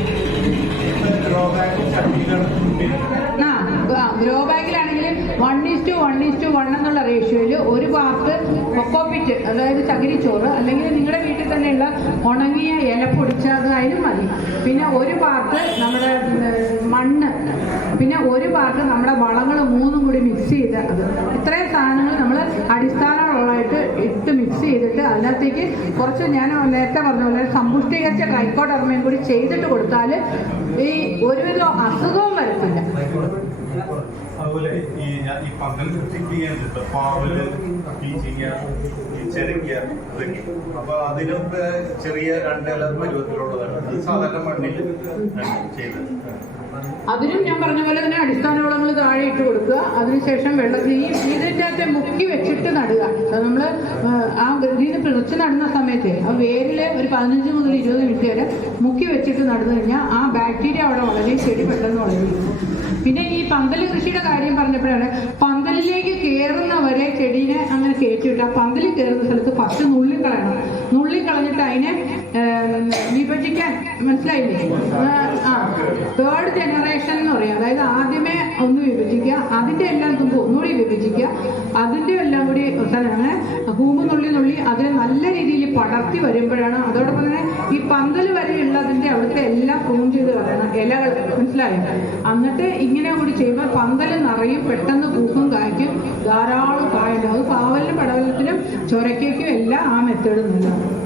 ഗ്രോ ബാഗിലാണെങ്കിൽ 1:1:1 എന്നുള്ള റേഷ്യോയിൽ ഒരു പാർട്ട് കൊക്കോപിറ്റ്, അതായത് ചകിരിച്ചോറ്, അല്ലെങ്കിൽ നിങ്ങളുടെ വീട്ടിൽ തന്നെയുള്ള ഉണങ്ങിയ ഇല പൊടിച്ചതായാലും മതി. പിന്നെ ഒരു പാർട്ട് നമ്മുടെ മണ്ണ്, പിന്നെ ഒരു പാർട്ട് നമ്മുടെ വളങ്ങൾ 3 കൂടി മിക്സ് ചെയ്ത് അത് ഇത്രയും സാധനങ്ങൾ നമ്മൾ അടിസ്ഥാനമുള്ളതായിട്ട് ഇട്ട് മിക്സ് ചെയ്തിട്ട് അതിനകത്തേക്ക് കുറച്ച് ഞാൻ നേരത്തെ പറഞ്ഞ പോലെ സമ്പുഷ്ടീകരിച്ച ട്രൈക്കോഡെർമയും കൂടി ചെയ്തിട്ട് കൊടുത്താൽ ഈ ഒരുവിധ അസുഖവും വരത്തില്ല. അതുപോലെ ഈ പന്തൽ കൃഷി ചെയ്യാനുണ്ട്, പാവല്, പീച്ചിങ്ങ, ചെരക്ക, ഇതൊക്കെ. അപ്പൊ അതിനൊക്കെ ചെറിയ 2 ഇല പരുവത്തിലുള്ളതാണ്. അത് സാധാരണ മണ്ണിൽ ചെയ്തത്. അതിനും ഞാൻ പറഞ്ഞ പോലെ തന്നെ അടിസ്ഥാന വളങ്ങൾ താഴെ ഇട്ട് കൊടുക്കുക. അതിനുശേഷം വെള്ളത്തിൽ ഇതിൻ്റെ അകത്ത് മുക്കി വെച്ചിട്ട് നടുക. നമ്മൾ ആ ഇതിന് പിടിച്ച് നടുന്ന സമയത്ത് ആ വേരിൽ ഒരു 15 മുതൽ 20 മിനിറ്റ് വരെ മുക്കി വെച്ചിട്ട് നടന്നു കഴിഞ്ഞാൽ ആ ബാക്ടീരിയ അവിടെ വളരെ ചെടി പെട്ടെന്ന് വളരും. പിന്നെ ഈ പന്തൽ കൃഷിയുടെ കാര്യം പറഞ്ഞപ്പോഴാണ് പന്തലിലേക്ക് കയറുന്നവരെ ചെടീനെ അങ്ങനെ കയറ്റിയിട്ട് ആ പന്തലിൽ കയറുന്ന സ്ഥലത്ത് ഫസ്റ്റ് നുള്ളിക്കളയണം. നുള്ളിക്കളഞ്ഞിട്ട് അതിനെ വിഭജിക്കാൻ, മനസ്സിലായില്ലേ? തേർഡ് ജനറേഷൻ എന്ന് പറയാം. അതായത് ആദ്യമേ ഒന്ന് വിഭജിക്കുക, അതിന്റെ എല്ലാം തുമ്പ് ഒന്നുകൂടി വിഭജിക്കുക, അതിന്റെ എല്ലാം കൂടി അങ്ങനെ കൂമ്പ് നുള്ളി അതിനെ നല്ല രീതിയിൽ പടർത്തി വരുമ്പോഴാണ്, അതോടൊപ്പം തന്നെ ഈ പന്തൽ വരെയുള്ളതിന്റെ അവിടുത്തെ എല്ലാം പ്രൂൺ ചെയ്ത് കളയണം, ഇലകൾ, മനസ്സിലായോ? എന്നിട്ട് ഇങ്ങനെ കൂടി ചെയ്യുമ്പോൾ പന്തൽ നിറയും, പെട്ടെന്ന് പൂക്കും കായ്ക്കും, ധാരാളം കായുണ്ടാവും. അത് പാവലിനും പടവലത്തിനും ചൊരയ്ക്കും എല്ലാം ആ മെത്തേഡ് നല്ലതാണ്.